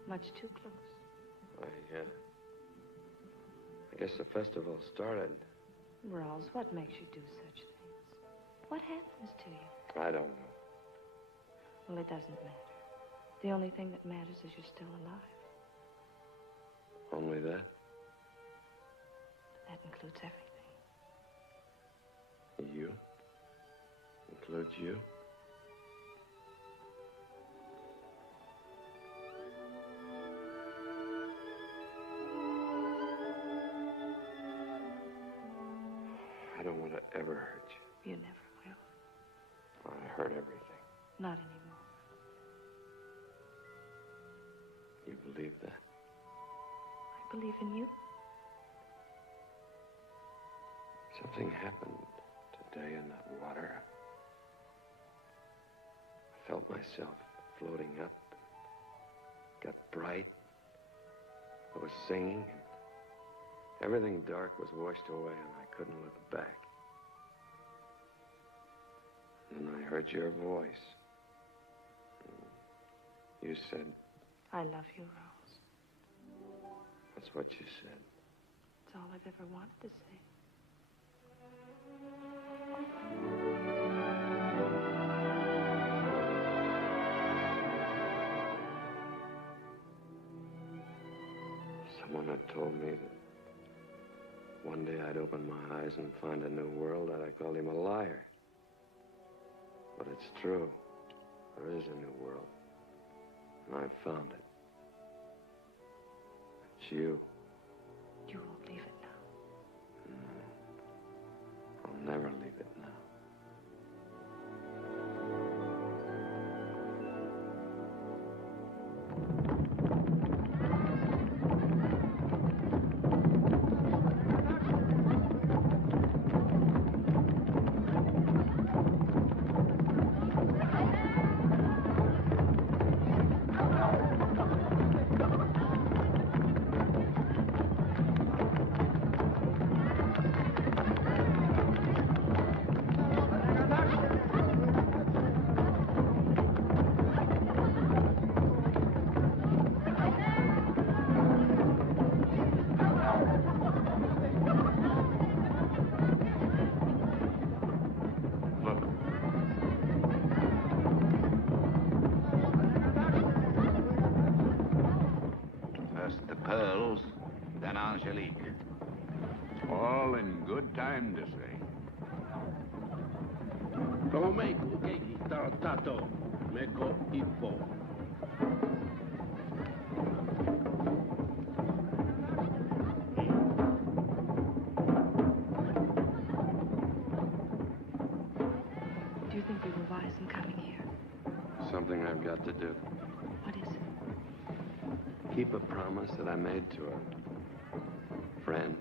Much too close. I guess the festival started. Ralls, what makes you do such things? What happens to you? I don't know. Well, it doesn't matter. The only thing that matters is you're still alive. Only that? That includes everything. You? Includes you? I don't want to ever hurt you. You never will. I hurt everything. Not anymore. You believe that? I believe in you. Something happened today in that water. I felt myself floating up. Got bright. I was singing. And everything dark was washed away, and I couldn't look back. And then I heard your voice. You said... I love you, Ralls. That's what you said. It's all I've ever wanted to say. Someone had told me that one day I'd open my eyes and find a new world, and I called him a liar. But it's true. There is a new world. And I've found it. It's you. You won't leave it now. No. I'll never leave it now. Then Angelique. All in good time to say. Tomeko keki tarotato meko ipo. Do you think we were wise in coming here? Something I've got to do. What is it? Keep a promise that I made to a friend.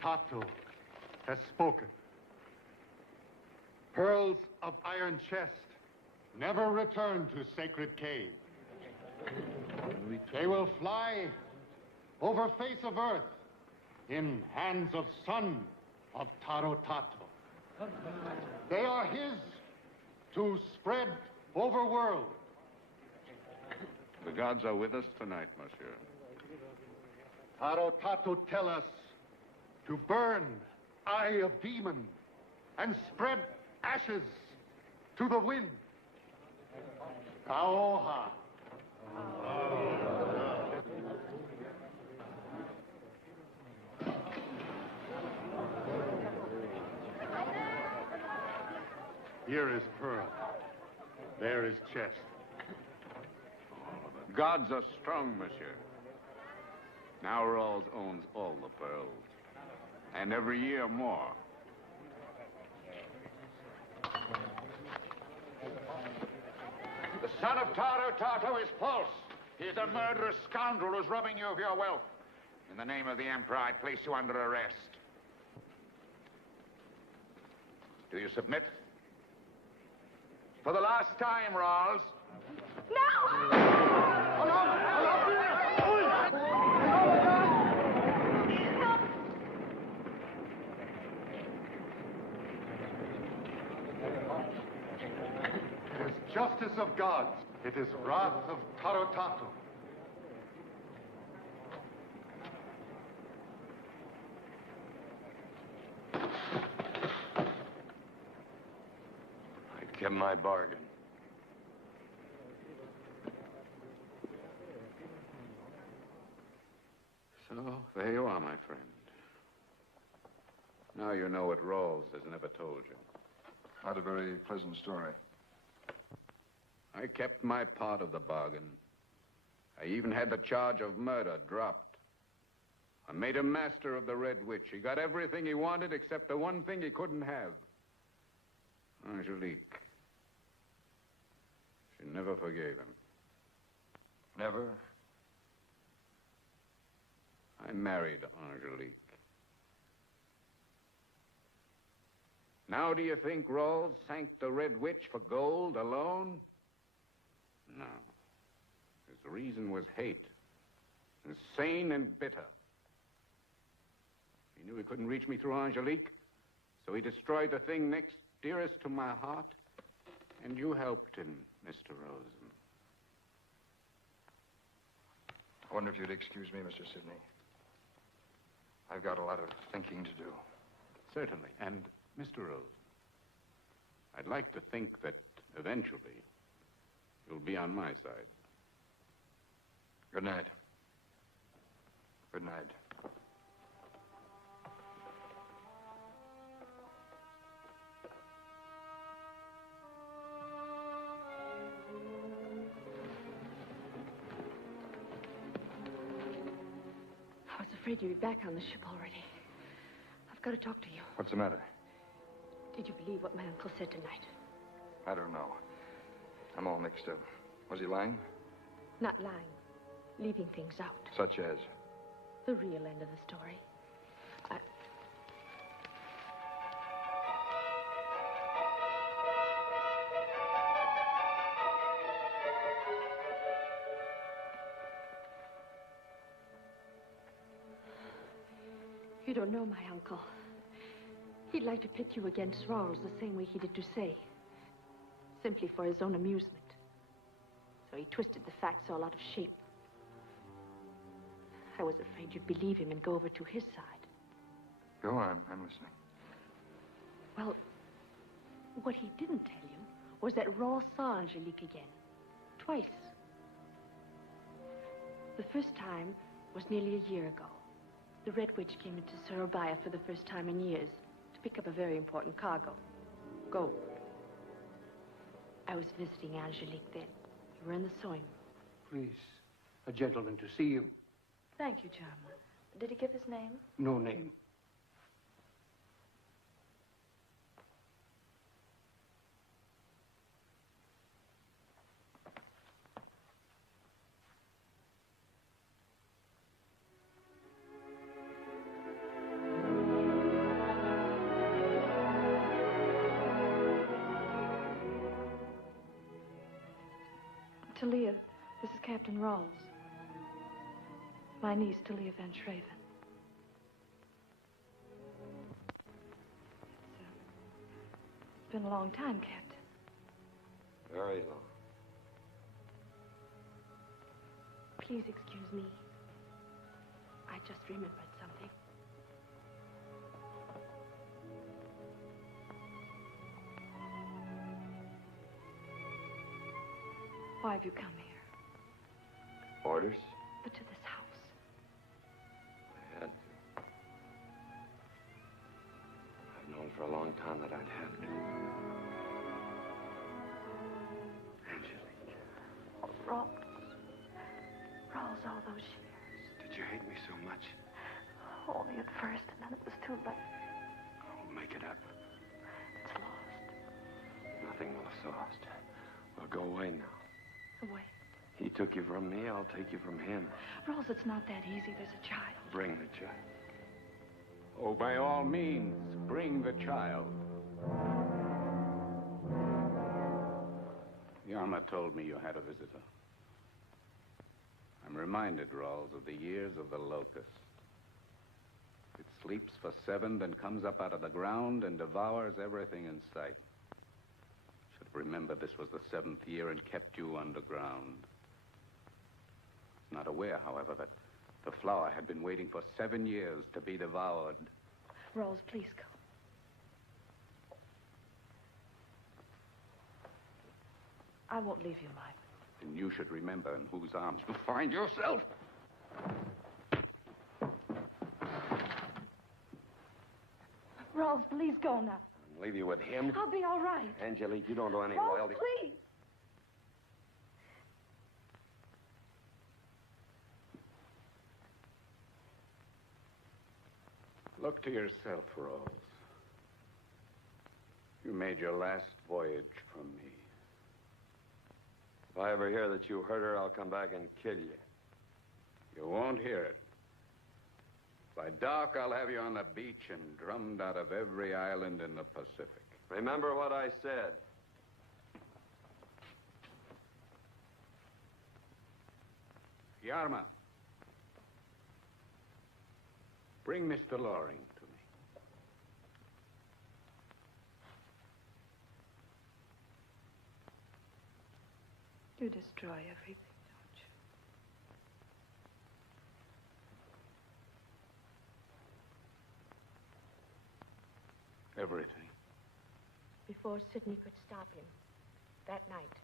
Tato has spoken. Pearls of iron chest never return to sacred cave. They will fly over face of earth in hands of son of Tato. They are his to spread over world. The gods are with us tonight, monsieur. Tarotato tell us to burn Eye of Demon and spread ashes to the wind. Kaoha. Here is pearl. There is chest. The gods are strong, monsieur. Now Ralls owns all the pearls. And every year more. The son of Tarotato is false. He is a murderous scoundrel who's robbing you of your wealth. In the name of the Emperor, I place you under arrest. Do you submit? For the last time, Ralls. It is justice of gods. It is wrath of Tarotato. I kept my bargain. So, there you are, my friend. Now you know what Ralls has never told you. Not a very pleasant story. I kept my part of the bargain. I even had the charge of murder dropped. I made him master of the Red Witch. He got everything he wanted except the one thing he couldn't have. Angelique. She never forgave him. Never? I married Angelique. Now do you think Ralls sank the Red Witch for gold alone? No. His reason was hate. Insane and bitter. He knew he couldn't reach me through Angelique, so he destroyed the thing next dearest to my heart, and you helped him, Mr. Rosen. I wonder if you'd excuse me, Mr. Sidney. I've got a lot of thinking to do. Certainly. And, Mr. Rosen, I'd like to think that eventually you'll be on my side. Good night. Good night. I was afraid you'd be back on the ship already. I've got to talk to you. What's the matter? Did you believe what my uncle said tonight? I don't know. I'm all mixed up. Was he lying? Not lying. Leaving things out. Such as? The real end of the story. You don't know my uncle. He'd like to pit you against Ralls the same way he did to say. Simply for his own amusement. So he twisted the facts all out of shape. I was afraid you'd believe him and go over to his side. Go on, I'm listening. Well, what he didn't tell you was that Ralls saw Angelique again. Twice. The first time was nearly a year ago. The Red Witch came into Surabaya for the first time in years to pick up a very important cargo. Gold. I was visiting Angelique then. You were in the sewing room. Please, a gentleman to see you. Thank you, Jarma. Did he give his name? No name. Talia, this is Captain Ralls. My niece, Talia Van Schraven. been a long time, Captain. Very long. Please excuse me. I just remembered something. Why have you come here? Orders? But to this house. I had to. I've known for a long time that I'd have to. Angelique. Oh, Ralls, all those years. Did you hate me so much? Only at first, and then it was too late. Oh, make it up. It's lost. Nothing will have lost. We'll go away now. Away. He took you from me, I'll take you from him. Ralls, it's not that easy. There's a child. Bring the child. Oh, by all means, bring the child. Yarma told me you had a visitor. I'm reminded, Ralls, of the years of the locust. It sleeps for 7, then comes up out of the ground and devours everything in sight. Should remember this was the 7th year and kept you underground. Not aware, however, that the flower had been waiting for 7 years to be devoured. Ralls, please go. I won't leave you, Mike. And you should remember in whose arms you find yourself. Ralls, please go now. Leave you with him? I'll be all right. Angelique, you don't do any Ralls, loyalty. please. Look to yourself, Ralls. You made your last voyage from me. If I ever hear that you hurt her, I'll come back and kill you. You won't hear it. By dark, I'll have you on the beach and drummed out of every island in the Pacific. Remember what I said. Yarma. Bring Mr. Loring to me. You destroy everything, don't you? Everything. Before Sidney could stop him, that night,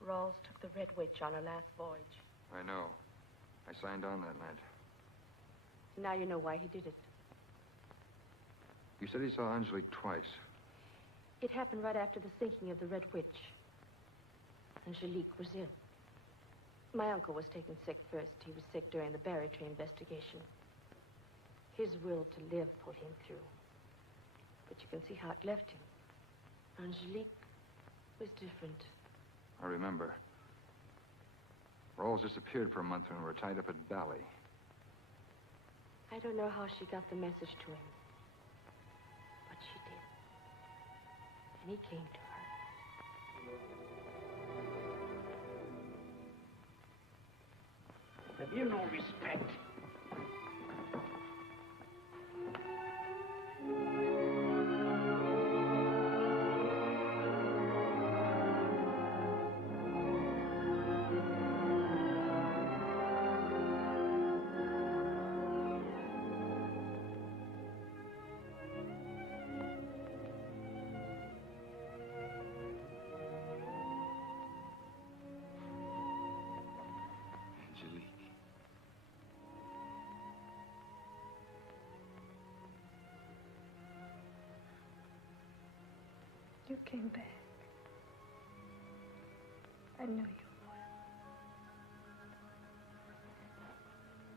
Ralls took the Red Witch on her last voyage. I know. I signed on that night. Now you know why he did it. You said he saw Angelique twice. It happened right after the sinking of the Red Witch. Angelique was ill. My uncle was taken sick first. He was sick during the Barry-Tree investigation. His will to live pulled him through. But you can see how it left him. Angelique was different. I remember. Ralls disappeared for a month when we were tied up at Bally. I don't know how she got the message to him. But she did. And he came to her. Have you no respect? You came back. I knew you would.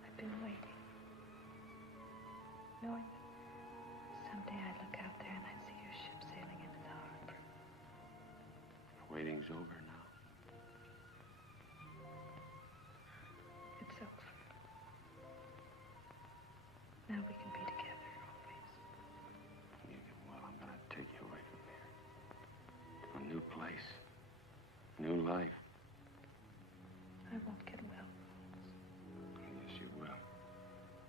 I've been waiting. Knowing that someday I'd look out there and I'd see your ship sailing into the harbor. Waiting's over now. It's over. Now we can be together always. Well, I'm going to take you away from here. A new place. New life. I won't get well. Yes, you will.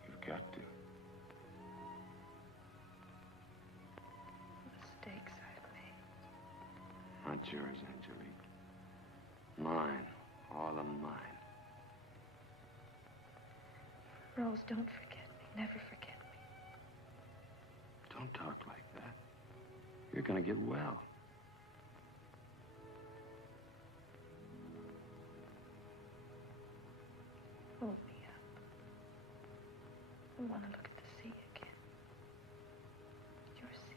You've got to. The mistakes I've made. It's yours, Angelique. Mine. All of mine. Rose, don't forget me. Never forget me. Don't talk like that. You're gonna get well. Hold me up. I want to look at the sea again. Your sea.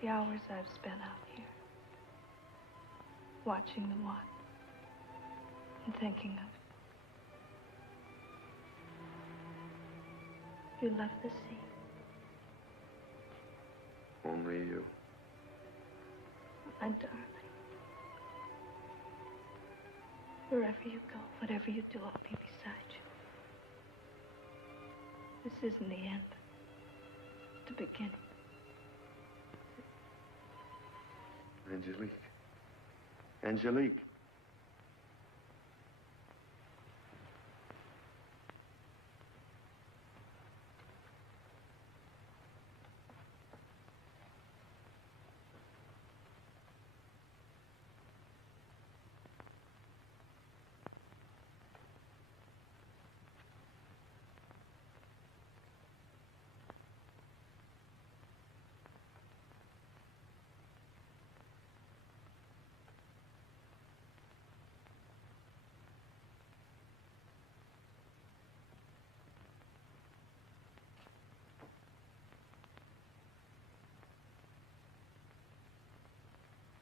The hours I've spent out here, watching the one and thinking of it. You love the sea. Only you. My darling. Wherever you go, whatever you do, I'll be beside you. This isn't the end. It's the beginning. Angelique. Angelique.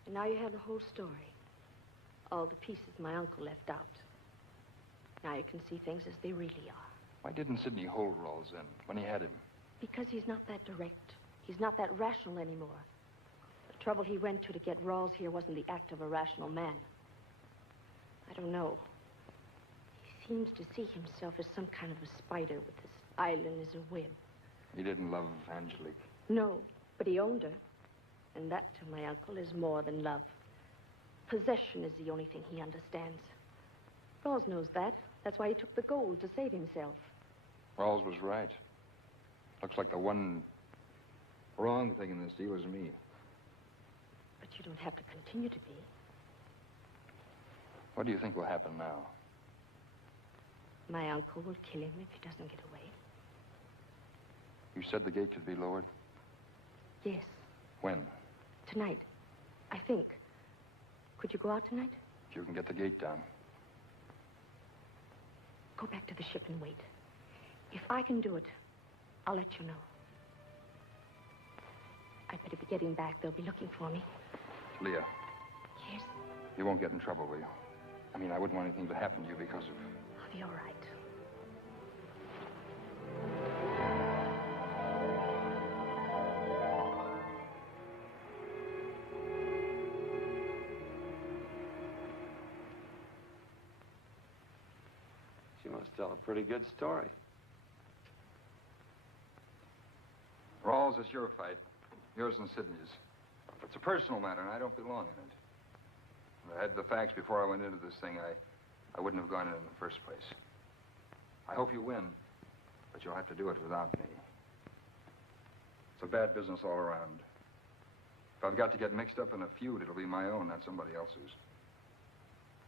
And now you have the whole story. All the pieces my uncle left out. Now you can see things as they really are. Why didn't Sidney hold Ralls then, when he had him? Because he's not that direct. He's not that rational anymore. The trouble he went to get Ralls here wasn't the act of a rational man. I don't know. He seems to see himself as some kind of a spider with this island as a web. He didn't love Angelique. No, but he owned her. And that, to my uncle, is more than love. Possession is the only thing he understands. Rawls knows that. That's why he took the gold, to save himself. Ralls was right. Looks like the one wrong thing in this deal is me. But you don't have to continue to be. What do you think will happen now? My uncle will kill him if he doesn't get away. You said the gate could be lowered? Yes. When? Tonight, I think. Could you go out tonight? If you can get the gate down. Go back to the ship and wait. If I can do it, I'll let you know. I'd better be getting back. They'll be looking for me. Leah. Yes? You won't get in trouble, will you? I mean, I wouldn't want anything to happen to you because of... I'll be all right. She must tell a pretty good story. Rawls, it's your fight. Yours and Sidney's. It's a personal matter, and I don't belong in it. If I had the facts before I went into this thing, I wouldn't have gone in the first place. I hope you win, but you'll have to do it without me. It's a bad business all around. If I've got to get mixed up in a feud, it'll be my own, not somebody else's.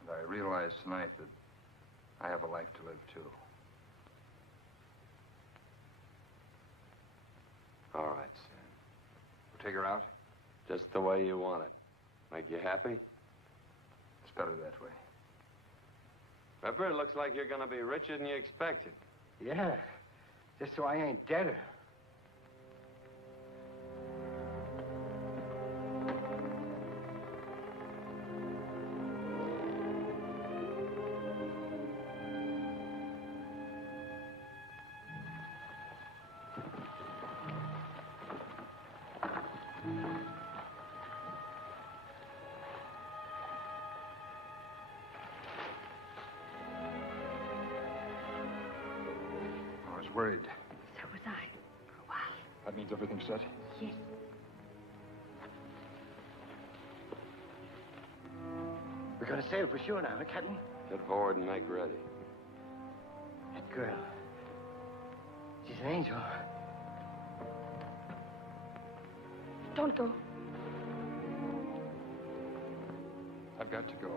And I realize tonight that I have a life to live, too. All right, Sam. We'll take her out? Just the way you want it. Make you happy? It's better that way. Pepper, it looks like you're going to be richer than you expected. Yeah, just so I ain't deader. Worried. So was I. That means everything's set? Yes. We're going to sail for sure now, huh, Captain? Get forward and make ready. That girl. She's an angel. Don't go. I've got to go.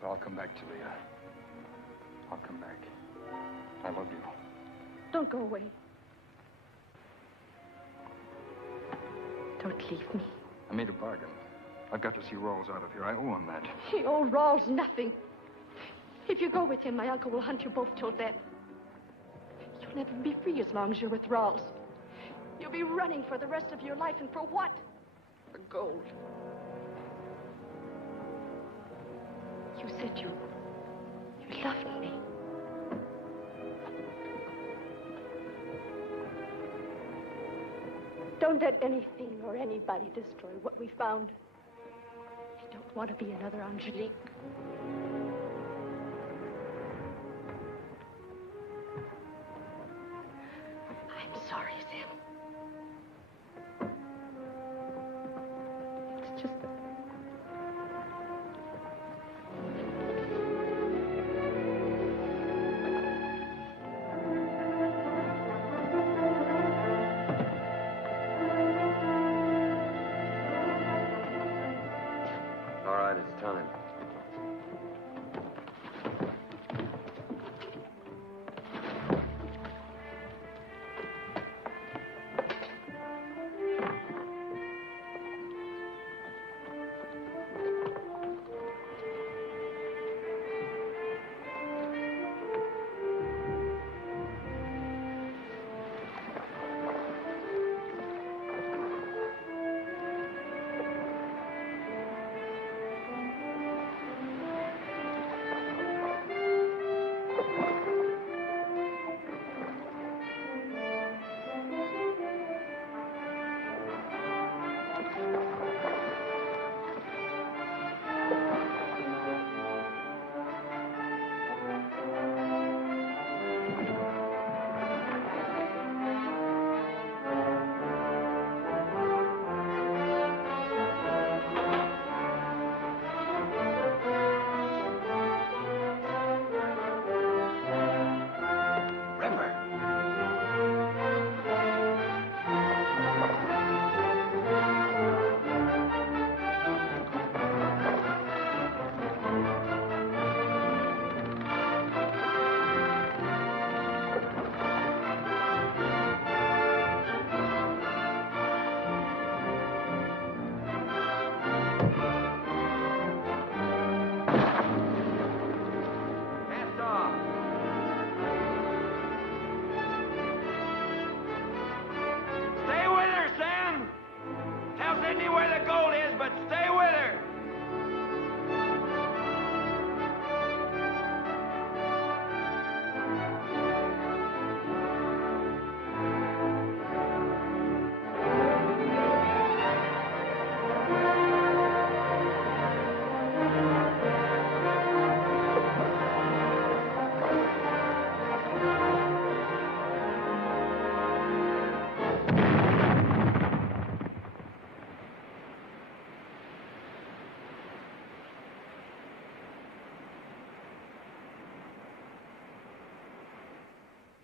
But I'll come back to you. I'll come back. I love you. Don't go away. Don't leave me. I made a bargain. I've got to see Ralls out of here. I owe him that. He owes Ralls nothing. If you go with him, my uncle will hunt you both till death. You'll never be free as long as you're with Ralls. You'll be running for the rest of your life, and for what? For gold. You said you loved me. Don't let anything or anybody destroy what we found. I don't want to be another Angelique. I'm sorry, Sam. It's just that... All right, it's time.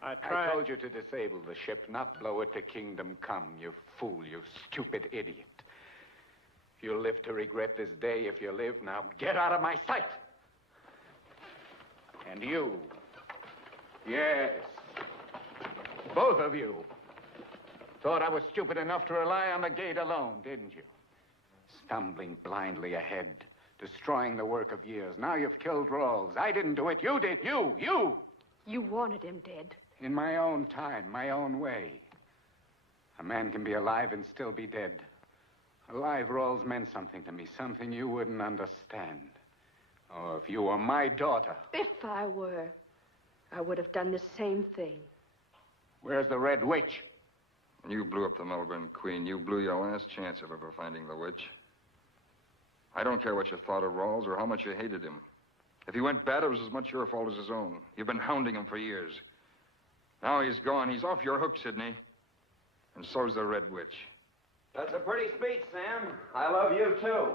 I told you to disable the ship, not blow it to kingdom come, you fool, you stupid idiot. You'll live to regret this day if you live. Now get out of my sight! And you. Yes. Both of you. Thought I was stupid enough to rely on the gate alone, didn't you? Stumbling blindly ahead, destroying the work of years. Now you've killed Ralls. I didn't do it. You did. You! You wanted him dead. In my own time, my own way. A man can be alive and still be dead. Alive, Ralls meant something to me, something you wouldn't understand. Oh, if you were my daughter. If I were, I would have done the same thing. Where's the Red Witch? When you blew up the Melbourne Queen, you blew your last chance of ever finding the witch. I don't care what you thought of Ralls or how much you hated him. If he went bad, it was as much your fault as his own. You've been hounding him for years. Now he's gone. He's off your hook, Sidney. And so's the Red Witch. That's a pretty speech, Sam. I love you, too.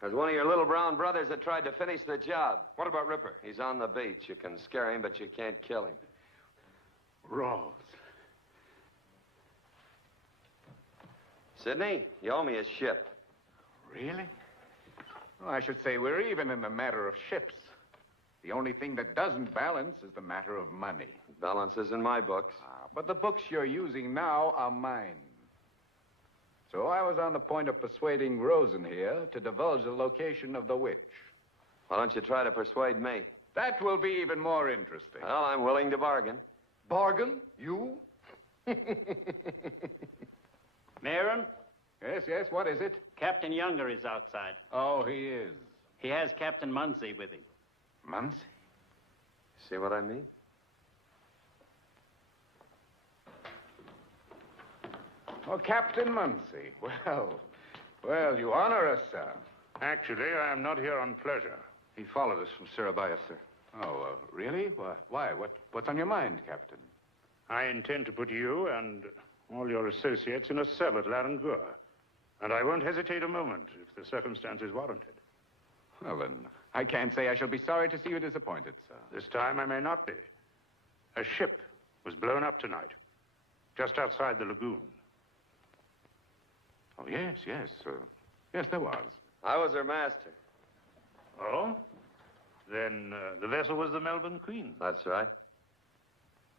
There's one of your little brown brothers that tried to finish the job. What about Ripper? He's on the beach. You can scare him, but you can't kill him. Ralls. Sidney, you owe me a ship. Really? Well, I should say we're even in the matter of ships. The only thing that doesn't balance is the matter of money. Balance is in my books. But the books you're using now are mine. So I was on the point of persuading Rosen here to divulge the location of the witch. Why don't you try to persuade me? That will be even more interesting. Well, I'm willing to bargain. Bargain? You? Mayrant? Yes, what is it? Captain Younger is outside. Oh, he is. He has Captain Munsey with him. Munsey? See what I mean? Oh, Captain Munsey. Well, you honor us, sir. Actually, I am not here on pleasure. He followed us from Surabaya, sir. Oh, really? Why? What's on your mind, Captain? I intend to put you and all your associates in a cell at Larangur. And I won't hesitate a moment if the circumstances warranted. Well, then, I can't say I shall be sorry to see you disappointed, sir. This time I may not be. A ship was blown up tonight, just outside the lagoon. Oh, yes. Yes, there was. I was her master. Oh? Then the vessel was the Melbourne Queen. That's right.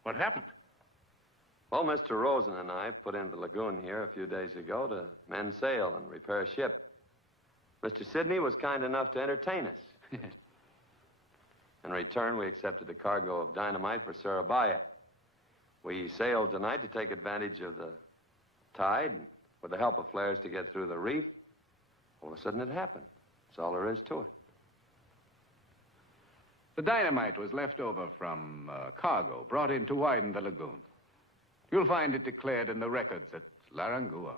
What happened? Well, Mr. Rosen and I put into the lagoon here a few days ago to mend sail and repair a ship. Mr. Sidney was kind enough to entertain us. In return, we accepted a cargo of dynamite for Surabaya. We sailed tonight to take advantage of the tide, and with the help of flares to get through the reef. All of a sudden it happened. That's all there is to it. The dynamite was left over from cargo brought in to widen the lagoon. You'll find it declared in the records at Larangur.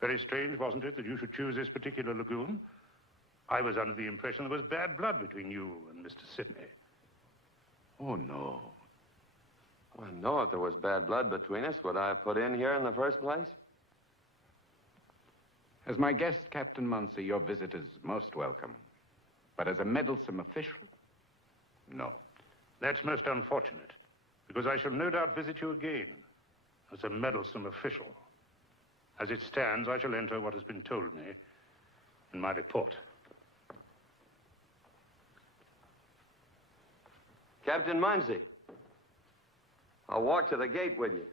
Very strange, wasn't it, that you should choose this particular lagoon? I was under the impression there was bad blood between you and Mr. Sidney. Oh, no. Well, no, if there was bad blood between us, would I have put in here in the first place? As my guest, Captain Munsey, your visit is most welcome. But as a meddlesome official, no. That's most unfortunate, because I shall no doubt visit you again as a meddlesome official. As it stands, I shall enter what has been told me in my report. Captain Munsey, I'll walk to the gate with you.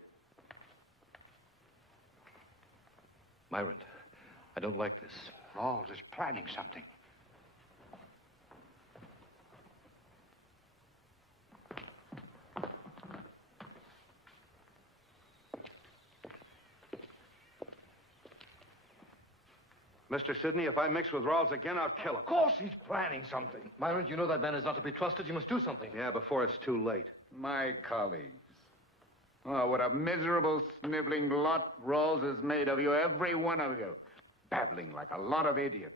Mayrant, I don't like this. Ralls is planning something. Mr. Sidney, if I mix with Ralls again, I'll kill him. Of course he's planning something. Mayrant, you know that man is not to be trusted. You must do something. Yeah, before it's too late. My colleagues. Oh, what a miserable, sniveling lot Ralls has made of you, every one of you. Babbling like a lot of idiots.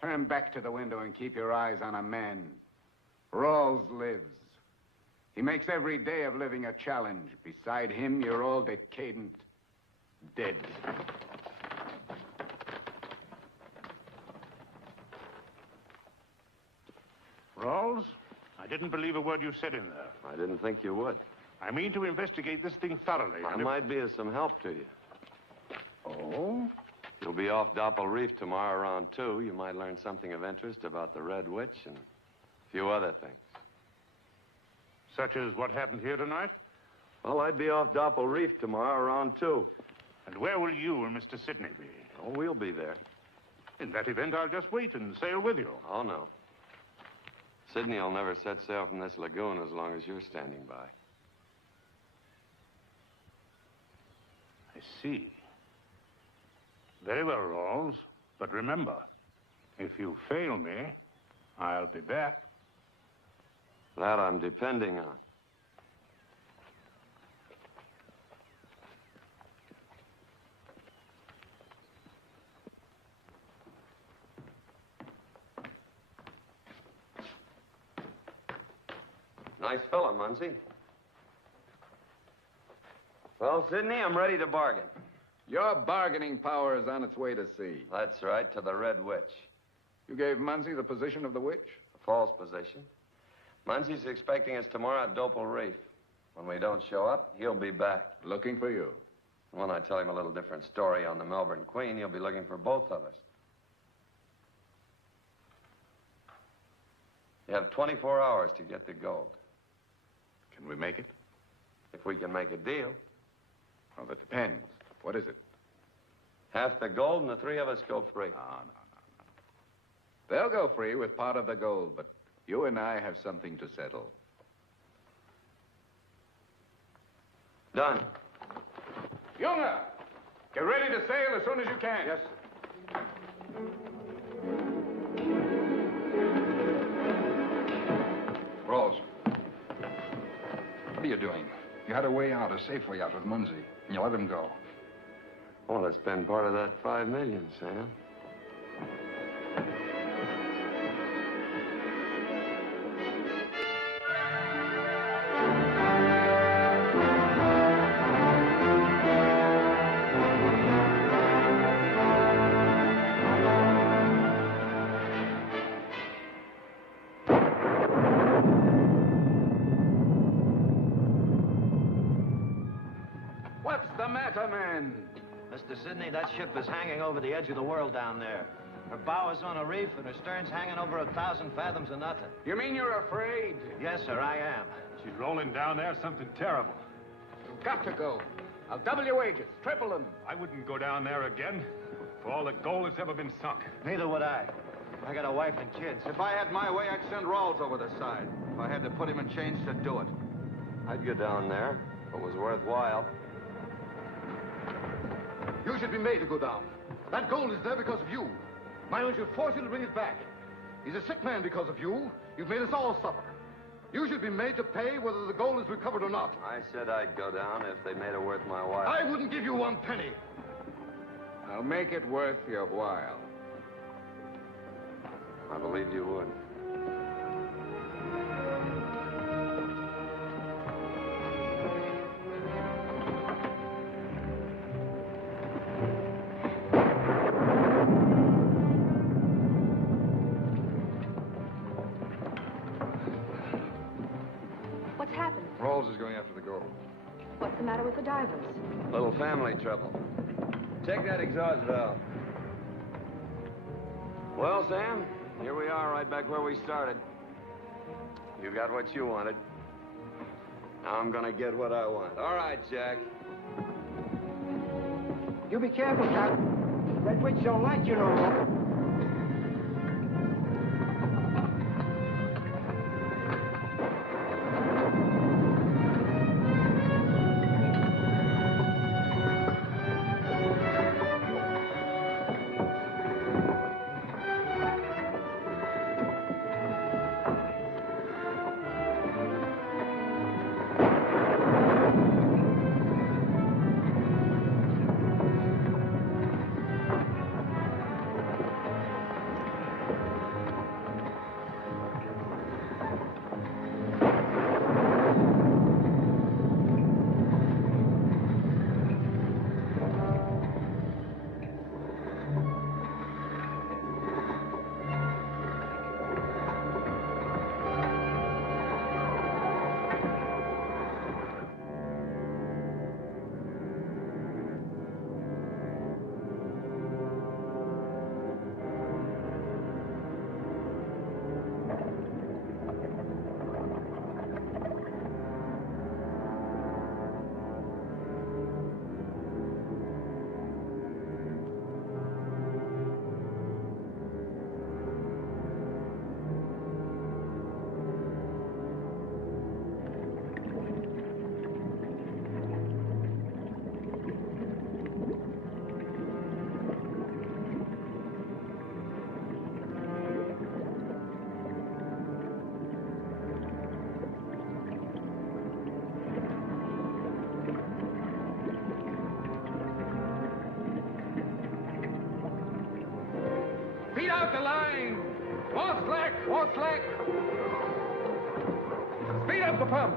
Turn back to the window and keep your eyes on a man. Ralls lives. He makes every day of living a challenge. Beside him, you're all decadent, dead. Ralls, I didn't believe a word you said in there. I didn't think you would. I mean to investigate this thing thoroughly. I might be of some help to you. Oh? You'll be off Doppel Reef tomorrow around 2. You might learn something of interest about the Red Witch and a few other things. Such as what happened here tonight? Well, I'd be off Doppel Reef tomorrow around 2. And where will you and Mr. Sidney be? Oh, we'll be there. In that event, I'll just wait and sail with you. Oh, no. Sidney will never set sail from this lagoon as long as you're standing by. I see. Very well, Ralls. But remember, if you fail me, I'll be back. That I'm depending on. Nice fella, Munsey. Well, Sidney, I'm ready to bargain. Your bargaining power is on its way to sea. That's right, to the Red Witch. You gave Munsey the position of the witch? A false position. Munsey's expecting us tomorrow at Dopal Reef. When we don't show up, he'll be back. Looking for you. When I tell him a little different story on the Melbourne Queen, he'll be looking for both of us. You have 24 hours to get the gold. Can we make it? If we can make a deal. Well, that depends. What is it? Half the gold and the three of us go free. No. They'll go free with part of the gold, but you and I have something to settle. Done. Junger, get ready to sail as soon as you can. Yes, Ralls, what are you doing? You had a way out, a safe way out with Munsey, and you let him go. I want to spend part of that $5 million, Sam. What's the matter, man? Mr. Sidney, that ship is hanging over the edge of the world down there. Her bow is on a reef, and her stern's hanging over 1,000 fathoms of nothing. You mean you're afraid? Yes, sir, I am. She's rolling down there something terrible. You've got to go. I'll double your wages, triple them. I wouldn't go down there again for all the gold that's ever been sunk. Neither would I. I got a wife and kids. If I had my way, I'd send Ralls over the side. If I had to put him in chains to do it. I'd go down there if it was worthwhile. You should be made to go down. That gold is there because of you. Mayrant should force you to bring it back. He's a sick man because of you. You've made us all suffer. You should be made to pay whether the gold is recovered or not. I said I'd go down if they made it worth my while. I wouldn't give you 1 penny. I'll make it worth your while. I believe you would. What's happened? Ralls is going after the gold. What's the matter with the divers? Little family trouble. Check that exhaust valve. Well, Sam, here we are right back where we started. You got what you wanted. Now I'm gonna get what I want. All right, Jack. You be careful, Captain. Red Witch don't like you no more. Feed out the line! More slack! More slack! Speed up the pump!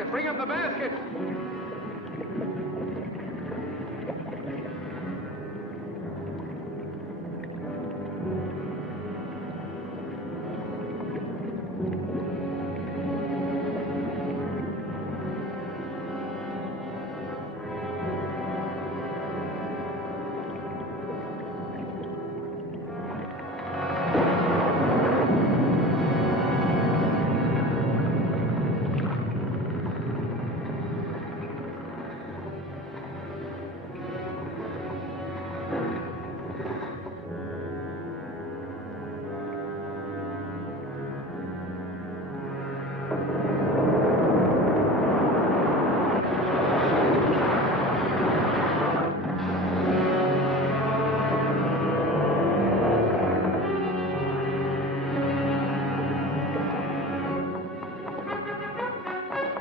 basket! Bring him the basket!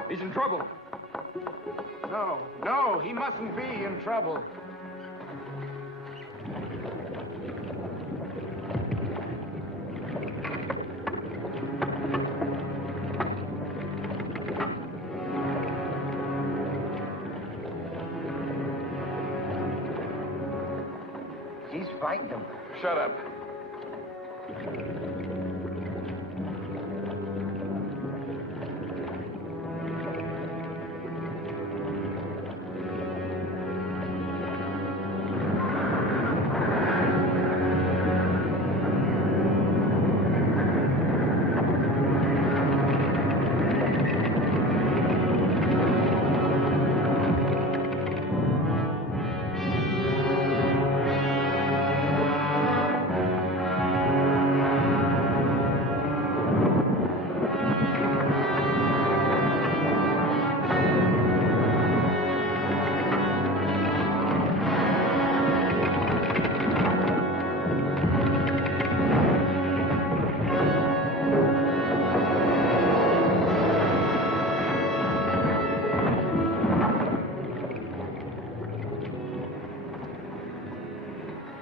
He's in trouble. No, he mustn't be in trouble. He's fighting him. Shut up.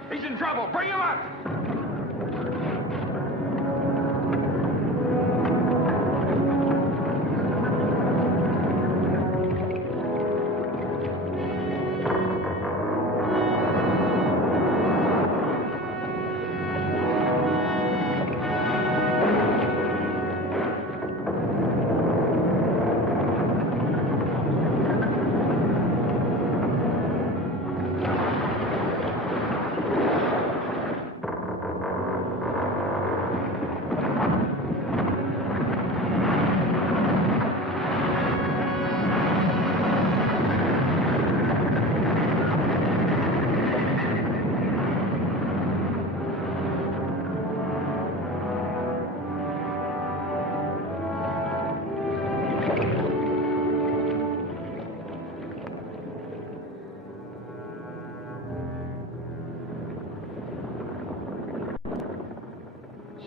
He's in trouble. Bring him up!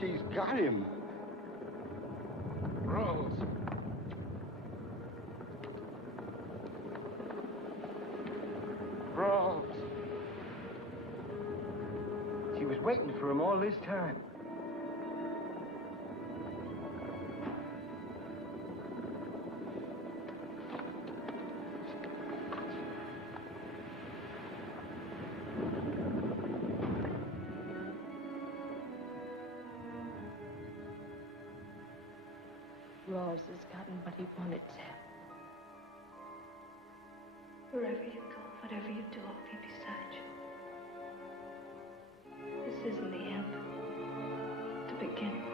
She's got him. Ralls. Ralls. She was waiting for him all this time. Ralls has gotten what he wanted, Sam. Wherever you go, whatever you do, I'll be beside you. This isn't the end. The beginning.